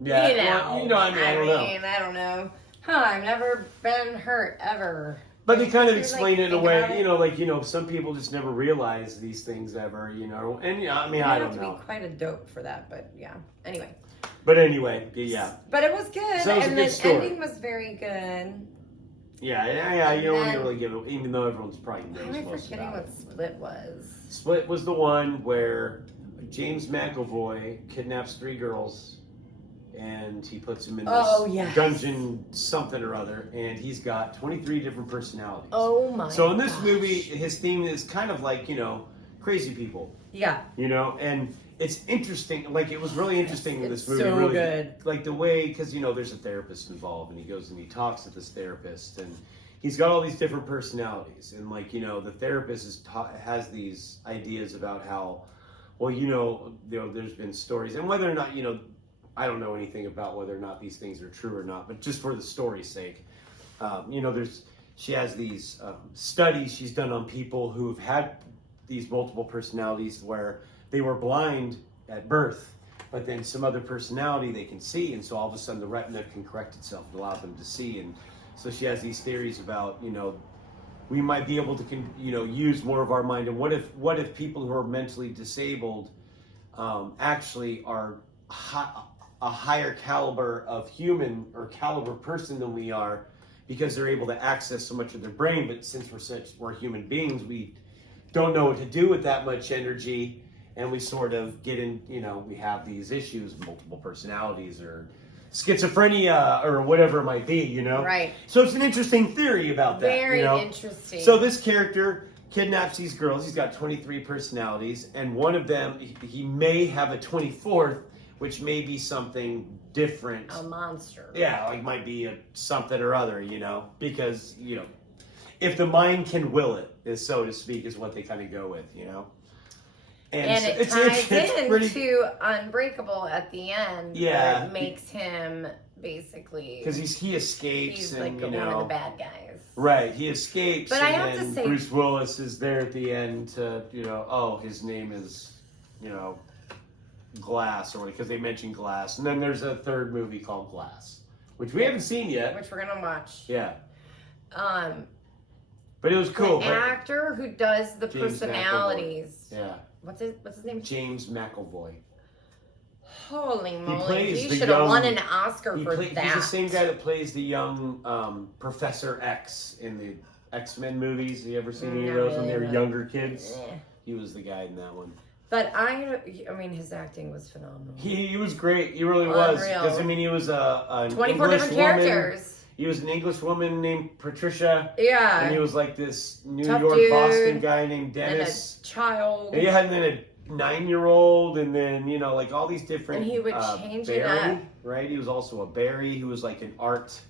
Yeah. I don't know. I don't know. I've never been hurt ever. But they kind of explain it in a way, some people just never realize these things ever, and I don't know. have to be quite a dope for that, but yeah. Anyway. But anyway, yeah. But it was good, So it was and a good the story. ending was very good. Yeah. You don't want to really give it, even though everyone's probably knows I'm most forgetting about what it. Split was. Split was the one where James McAvoy kidnaps 3 girls, and he puts them in this dungeon something or other, and he's got 23 different personalities. Oh my! So in this movie, his theme is kind of like crazy people. Yeah. And it's interesting. Like, it was really interesting in this movie. So really good. Like the way, because there's a therapist involved, and he goes and he talks to this therapist, and he's got all these different personalities, and the therapist has these ideas about how, well, there's been stories, and whether or not I don't know anything about whether or not these things are true or not, but just for the story's sake, she has these studies she's done on people who've had these multiple personalities where they were blind at birth, but then some other personality they can see, and so all of a sudden the retina can correct itself and allow them to see. And so she has these theories about we might be able to use more of our mind, and what if people who are mentally disabled actually are a higher caliber of human or caliber person than we are, because they're able to access so much of their brain, but since we're human beings, we don't know what to do with that much energy, and we sort of get in, we have these issues, multiple personalities or schizophrenia or whatever it might be, Right. So it's an interesting theory about that. Very interesting. So this character kidnaps these girls. He's got 23 personalities, and one of them, he may have a 24th, which may be something different. A monster. Yeah, like might be something or other, because, if the mind can will it, so to speak, is what they kind of go with, And it ties into Unbreakable at the end. Yeah. Where it makes him basically... Because he escapes. He's and, like one of the bad guys. Right, he escapes. But and I have then to say... Bruce Willis is there at the end to, his name is, Glass, or because they mentioned Glass. And then there's a third movie called Glass, which we haven't seen yet. Which we're going to watch. Yeah. But it was cool. The actor who does the James personalities. McAvoy. Yeah. What's his name? James McAvoy. Holy moly. He the should have young- won an Oscar for that. He's the same guy that plays the young Professor X in the X-Men movies. Have you ever seen any of those when they were younger kids? Yeah. He was the guy in that one. But I mean, his acting was phenomenal. He was great. He really was. Unreal. Because, he was a 24 English different woman. characters. He was an English woman named Patricia. Yeah. And he was like this New Tough York, dude. Boston guy named Dennis. And a child. And and then a 9-year-old, and then, like all these different... And he would change Barry, it up. Right? He was also a Barry, who was like an art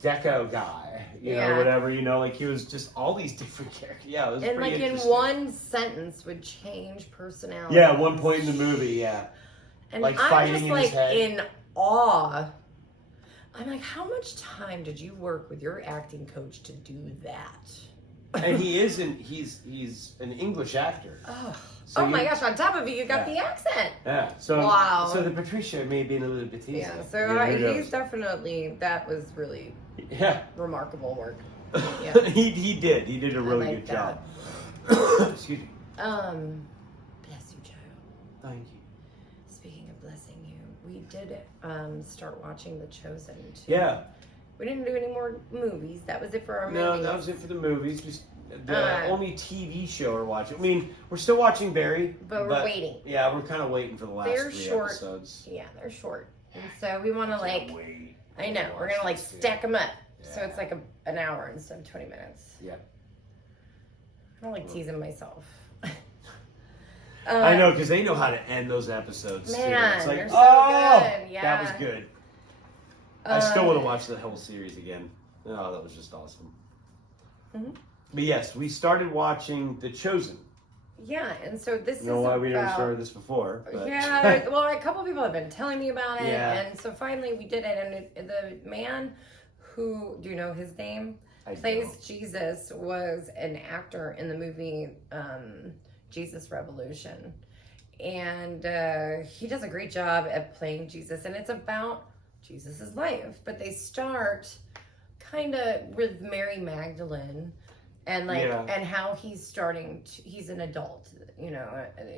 deco guy, you Yeah. know, whatever, like he was just all these different characters. Yeah, it was And pretty like in interesting. one sentence would change personality. Yeah, at one point in the movie, yeah. And like I'm fighting just in like his head. in awe. I'm like, how much time did you work with your acting coach to do that? And he's an English actor. Oh, my gosh, on top of it, you got the accent. Yeah. So Wow. So the Patricia may have been a little bit easier. Yeah, so he's definitely, that was really remarkable work. Yeah. he did a really good job. Excuse me. Bless you, child. Thank you. Speaking of blessing you, we did start watching The Chosen too. Yeah. We didn't do any more movies. That was it for our No, movies. that was it for the movies. Just the only TV show we're watching. I mean, we're still watching Barry. But we're waiting. Yeah, we're kind of waiting for the last They're 3 short. episodes. Yeah, they're short. And so we want to I know, we're going to stack them up. Yeah. So it's like an hour instead of 20 minutes. Yeah. I don't like teasing myself. I know, because they know how to end those episodes. Man, too. It's like, they're so good. Yeah. That was good. I still want to watch the whole series again. Oh, that was just awesome. Mm-hmm. But yes, we started watching The Chosen. Yeah, and so this is I don't know why we never started this before. But. Yeah, well, a couple people have been telling me about it, yeah. And so finally we did it. And the man who, do you know his name? Plays Jesus, was an actor in the movie Jesus Revolution. And he does a great job at playing Jesus, and it's about Jesus' life. But they start kind of with Mary Magdalene. And and how he's he's an adult,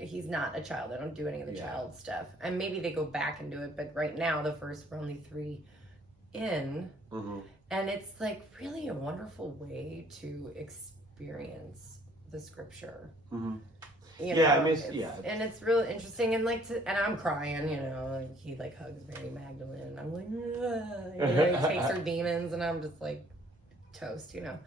he's not a child. They don't do any of the child stuff. And maybe they go back and do it, but right now we're only 3 in. Mm-hmm. And it's like really a wonderful way to experience the scripture. Mm-hmm. You yeah, know, I mean, yeah. And it's really interesting. And and I'm crying, you know, like he like hugs Mary Magdalene. I'm like, you know, he takes her demons, and I'm just like toast, you know.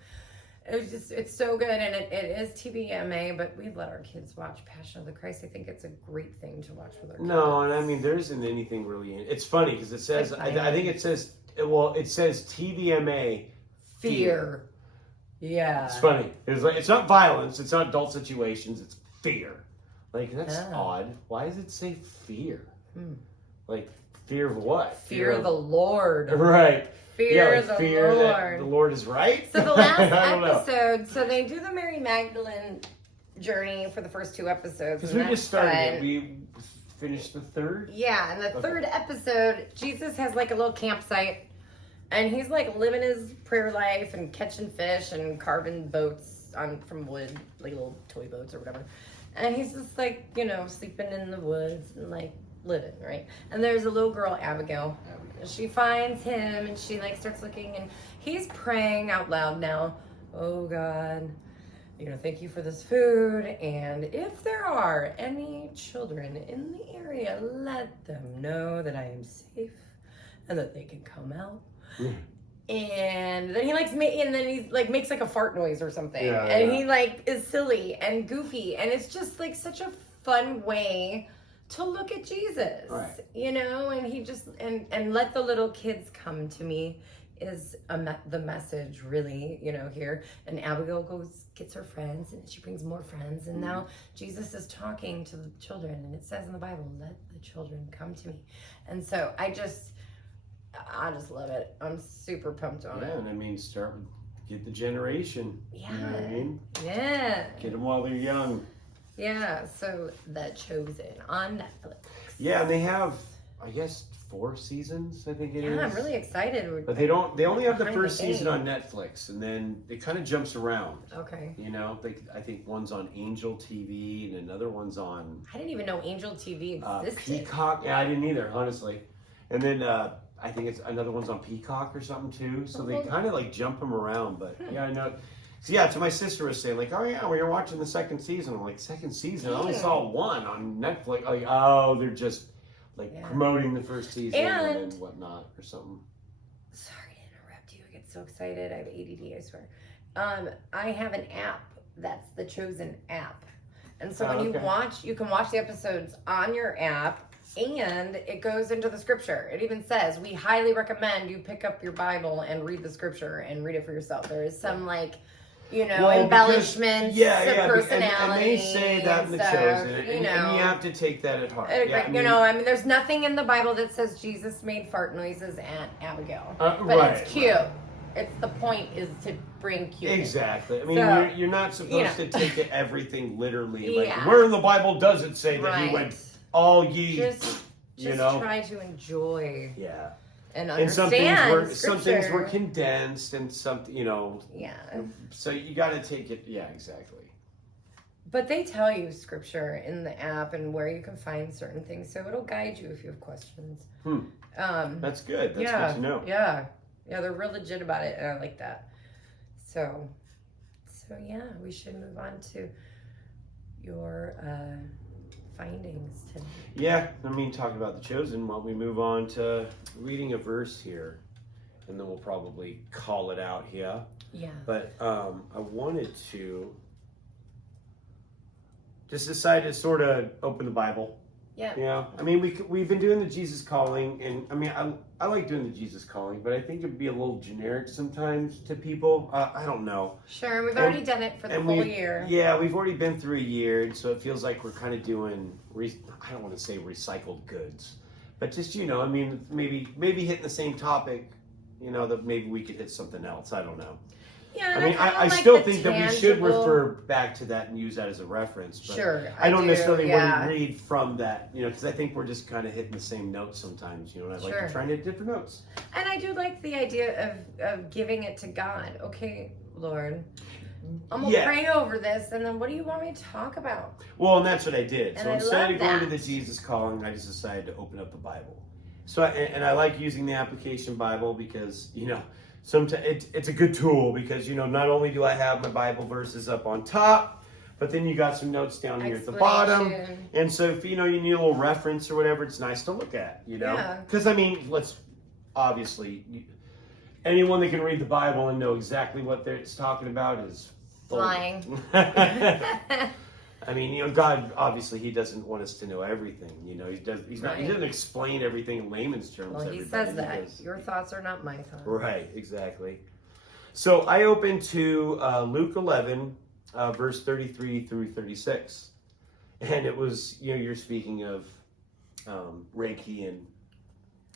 It's so good, and it is TVMA, but we let our kids watch Passion of the Christ. I think it's a great thing to watch with our kids. No, and I mean, there isn't anything really in it. It's funny because it says, I think it says, well, it says TVMA fear. Yeah. It's funny. It's not violence. It's not adult situations. It's fear. Like, that's odd. Why does it say fear? Like, fear of what? Fear of the Lord. Right. Fear like the fear Lord. That the Lord is right. So the last episode, so they do the Mary Magdalene journey for the first 2 episodes. Because we just started it. We finished the 3rd. Yeah, and the 3rd episode, Jesus has like a little campsite, and he's like living his prayer life and catching fish and carving boats from wood, like little toy boats or whatever. And he's just like, you know, sleeping in the woods and like living, right? And there's a little girl, Abigail. She finds him and she like starts looking, and he's praying out loud now. Oh God, you know, thank you for this food. And if there are any children in the area, let them know that I am safe and that they can come out. And then he makes like a fart noise or something. He like is silly and goofy, and it's just like such a fun way to look at Jesus, you know, and he just, and let the little kids come to me is the message really, you know, here. And Abigail gets her friends, and she brings more friends. And now Jesus is talking to the children, and it says in the Bible, let the children come to me. And so I just love it. I'm super pumped on it. Yeah, and I mean, get the generation. Yeah. You know what I mean? Yeah. Get them while they're young. Yeah, so The Chosen on Netflix. Yeah, and they have, I guess, 4 seasons, I think it is. Yeah, I'm really excited. But they only have the first season on Netflix, and then it kind of jumps around. Okay. You know, I think one's on Angel TV, and another one's on... I didn't even know Angel TV existed. Peacock. Yeah, I didn't either, honestly. And then I think it's another one's on Peacock or something, too. So they kind of like jump them around, but yeah, I know... So yeah, to my sister was saying like, oh yeah, we were watching the 2nd season. I'm like, 2nd season? I only saw 1 on Netflix. Like, oh, they're just like promoting the first season and whatnot or something. Sorry to interrupt you. I get so excited. I have ADD, I swear. I have an app that's the Chosen app. And so when you watch, you can watch the episodes on your app, and it goes into the scripture. It even says, we highly recommend you pick up your Bible and read the scripture and read it for yourself. There is some like, you know, embellishments of personality. And they say that in The Chosen, and you have to take that at heart. You know, I mean, there's nothing in the Bible that says Jesus made fart noises at Abigail. But it's cute. It's the point is to bring cute. Exactly. I mean, you're not supposed to take everything literally. Like, where in the Bible does it say that he went all ye? Just you know? Try to enjoy. Yeah. And understand some things were condensed, and some, you know. Yeah. So you got to take it. Yeah, exactly. But they tell you scripture in the app and where you can find certain things, so it'll guide you if you have questions. That's good. That's good to know. Yeah. Yeah, they're real legit about it, and I like that. So yeah, we should move on to your findings today. Yeah, I mean, talking about The Chosen, while we move on to reading a verse here, and then we'll probably call it out here. Yeah. But I wanted to just decide to sort of open the Bible. Yeah. Yeah. I mean, we've been doing the Jesus calling, and I mean, I like doing the Jesus calling, but I think it'd be a little generic sometimes to people. I don't know. Sure, we've already done it for the full year. Yeah, we've already been through a year, and so it feels like we're kind of doing, I don't want to say recycled goods, but just, you know, I mean, maybe hitting the same topic, you know, that maybe we could hit something else. I don't know. Yeah, I mean, I still think that we should refer back to that and use that as a reference. But sure, I don't necessarily want to read from that, you know, because I think we're just kind of hitting the same notes sometimes, you know, and I like to try and hit different notes. And I do like the idea of giving it to God. Okay, Lord, I'm going to pray over this, and then what do you want me to talk about? Well, and that's what I did. And so instead of going to the Jesus calling, I just decided to open up the Bible. So, and I like using the application Bible because, you know, sometimes it's a good tool because, you know, not only do I have my Bible verses up on top, but then you got some notes down here at the bottom. And so if, you know, you need a little reference or whatever, it's nice to look at, you know? Because, I mean, anyone that can read the Bible and know exactly what it's talking about is lying. I mean, you know, God, obviously, he doesn't want us to know everything. You know, he doesn't explain everything in layman's terms. Well, he says that. Your thoughts are not my thoughts. Right, exactly. So I opened to Luke 11, verse 33 through 36. And it was, you know, you're speaking of Reiki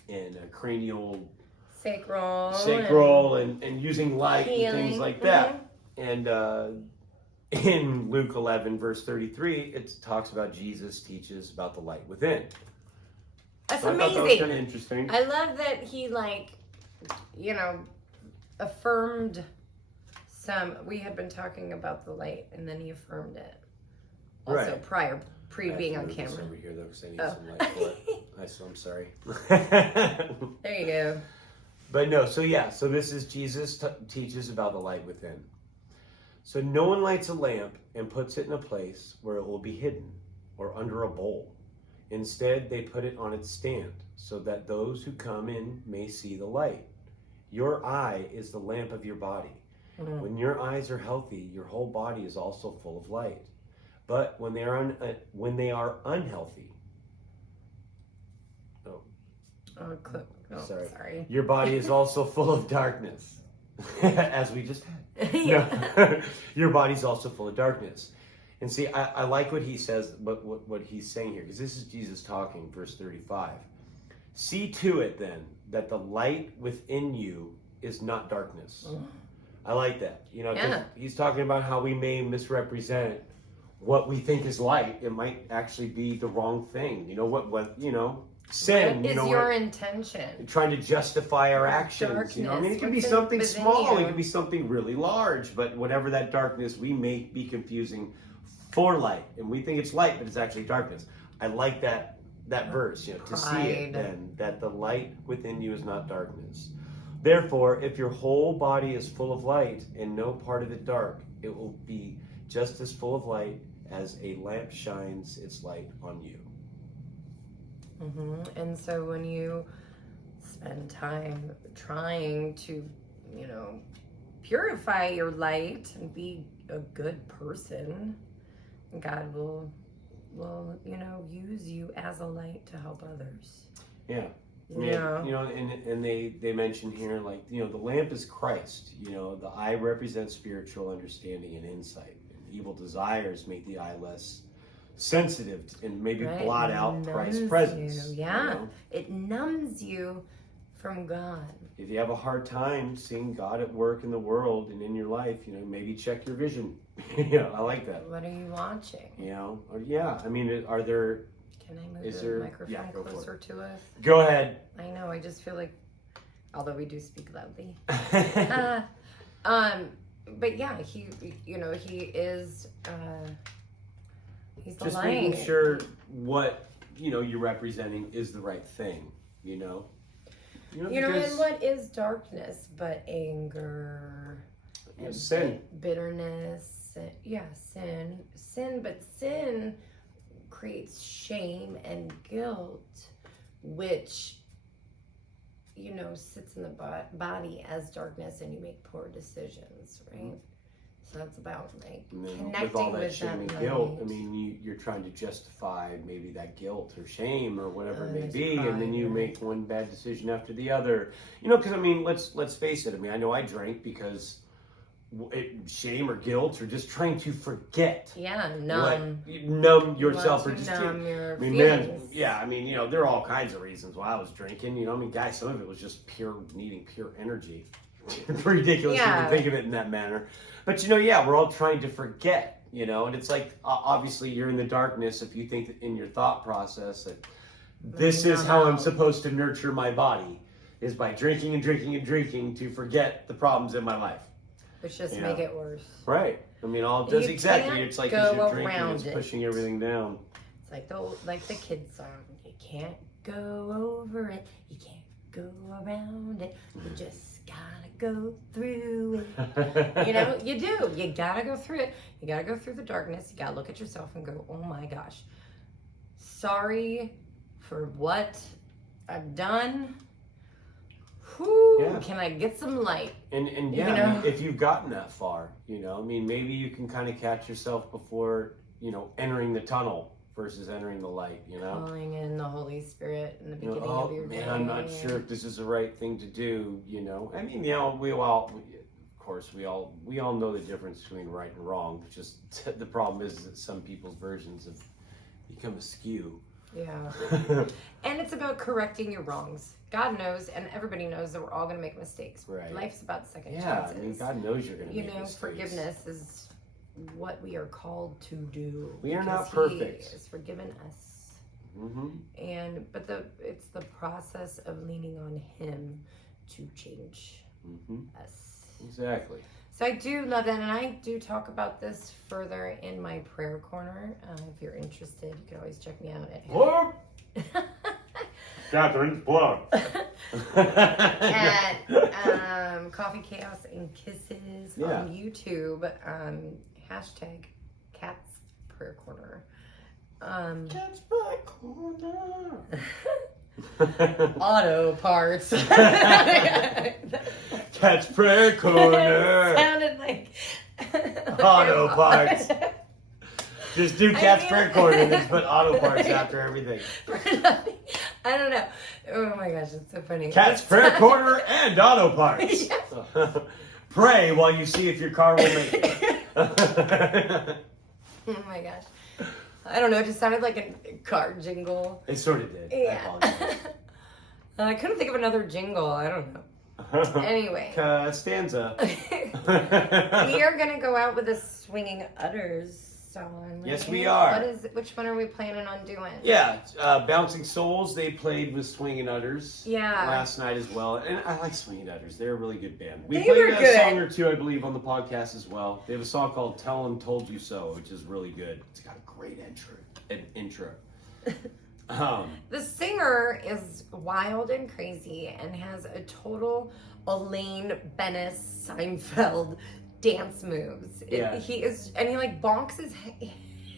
and cranial... Sacral and using light and things like that. And in Luke 11, verse 33, it talks about Jesus teaches about the light within. That's so amazing. I thought that was kind of interesting. I love that he, like, you know, affirmed we had been talking about the light, and then he affirmed it. Also, pre being on camera. Over here, though, because I need some light for it. I'm sorry. There you go. But no, so this is Jesus teaches about the light within. So no one lights a lamp and puts it in a place where it will be hidden or under a bowl. Instead, they put it on its stand so that those who come in may see the light. Your eye is the lamp of your body. Mm-hmm. When your eyes are healthy, your whole body is also full of light. But when they are unhealthy, sorry. Your body is also full of darkness, as we just had. No. Your body's also full of darkness. And see, I like what he says, what he's saying here, because this is Jesus talking, verse 35. See to it then that the light within you is not darkness. I like that. You know, 'cause he's talking about how we may misrepresent what we think is light. It might actually be the wrong thing. You know, what you know, sin. What is your intention? Trying to justify our actions. Darkness. You know, I mean, it can be something small. It can be something really large. But whatever that darkness, we may be confusing for light, and we think it's light, but it's actually darkness. I like that verse. You know, to see it then that the light within you is not darkness. Therefore, if your whole body is full of light and no part of it dark, it will be just as full of light as a lamp shines its light on you. Mm-hmm. And so when you spend time trying to, you know, purify your light and be a good person, God will you know, use you as a light to help others. Yeah. Yeah. You know, and they mention here, like, you know, the lamp is Christ. You know, the eye represents spiritual understanding and insight. And evil desires make the eye less sensitive and maybe blot out Christ's presence. Yeah. You know? It numbs you from God. If you have a hard time seeing God at work in the world and in your life, you know, maybe check your vision. Yeah, I like that. What are you watching? You know, I mean, are there... Can I move the microphone closer to us? Go ahead. I know, I just feel like, although we do speak loudly. But yeah, he is, he's the just light. making sure what, you know, you're representing is the right thing, you know? You know, and what is darkness but anger and sin, bitterness? Sin, but sin creates shame and guilt, which, you know, sits in the body as darkness, and you make poor decisions, right? So that's about, like, connecting with all that with shame and that guilt. light. I mean, you're trying to justify maybe that guilt or shame or whatever it may be, and then you make one bad decision after the other. You know, because I mean, let's face it. I mean, I know I drank because shame or guilt or just trying to forget. Yeah, numb yourself or just numb your feelings. I mean, you know, there are all kinds of reasons why I was drinking. You know, I mean, guys, some of it was just needing pure energy. Ridiculous to think of it in that manner. But, you know, we're all trying to forget, you know, and it's like, obviously you're in the darkness if you think that in your thought process that this is how I'm supposed to nurture my body, is by drinking and drinking and drinking to forget the problems in my life. Which just make it worse. Right. I mean, all it does exactly. It's like as you're drinking, it's pushing everything down. It's like the kid song. You can't go over it. You can't go around it. You just gotta go through it. You know, you do. You gotta go through it. You gotta go through the darkness. You gotta look at yourself and go, oh my gosh. Sorry for what I've done. Whew, can I get some light? And yeah, you know? if you've gotten that far, you know, I mean, maybe you can kind of catch yourself before, you know, entering the tunnel versus entering the light, you know? Calling in the Holy Spirit in the beginning oh, of your day. man, I'm not sure if this is the right thing to do, you know? I mean, you know, of course, we all know the difference between right and wrong. It's just the problem is that some people's versions have become askew. Yeah. And it's about correcting your wrongs. God knows, and everybody knows that we're all going to make mistakes. Right. Life's about second chances. Yeah, I mean, God knows you're going to make mistakes. Forgiveness is what we are called to do. We are not perfect. He has forgiven us. Mm-hmm. But it's the process of leaning on Him to change us. Exactly. So I do love that, and I do talk about this further in my prayer corner. If you're interested, you can always check me out at Plug! Catherine's plug. at Coffee Chaos and Kisses on YouTube. Hashtag Cats Prayer Corner. Cats Prayer Corner. Auto parts. Cat's Prayer Corner. Sounded like Auto parts. Just do Cat's Prayer Corner and then put auto parts after everything. I don't know. Oh my gosh, it's so funny. Cat's Prayer Corner and auto parts. Yes. Pray while you see if your car will make it. Oh my gosh. I don't know, it just sounded like a car jingle. It sort of did. Yeah. I apologize. I couldn't think of another jingle. I don't know. Anyway. Stanza. We are going to go out with a Swinging Utters song. Right? Yes, we are. Which one are we planning on doing? Yeah, Bouncing Souls, they played with Swinging Utters last night as well. And I like Swinging Utters. They're a really good band. We played a song or two, I believe, on the podcast as well. They have a song called Tell 'Em Told You So, which is really good. It's got a great intro. The singer is wild and crazy and has a total Elaine Bennis Seinfeld dance moves. Yeah. He like bonks his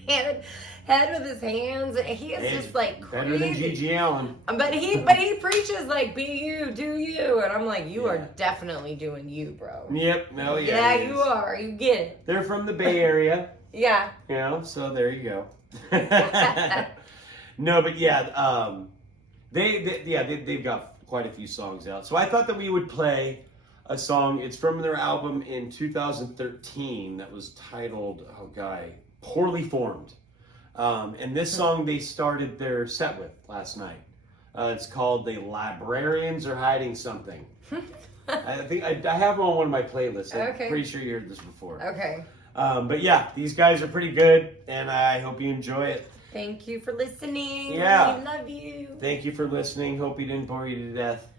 head with his hands. He is just like crazy. Better than Gigi Allen. But he preaches like, be you, do you. And I'm like, you are definitely doing you, bro. Yep. No, yeah, you are. You get it. They're from the Bay Area. Yeah. You know, so there you go. No, but yeah, they've got quite a few songs out. So I thought that we would play a song. It's from their album in 2013 that was titled, Poorly Formed. And this song they started their set with last night. It's called The Librarians Are Hiding Something. I think I have it on one of my playlists. I'm pretty sure you heard this before. Okay. But yeah, these guys are pretty good, and I hope you enjoy it. Thank you for listening. Yeah. We love you. Thank you for listening. Hope we didn't bore you to death.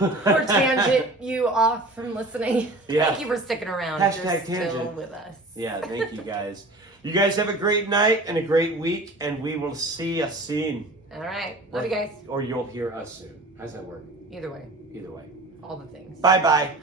Or tangent you off from listening. Yeah. Thank you for sticking around. Hashtag tangent. Still with us. Yeah, thank you guys. You guys have a great night and a great week, and we will see you soon. All right. Love you guys. Or you'll hear us soon. How's that work? Either way. Either way. All the things. Bye-bye.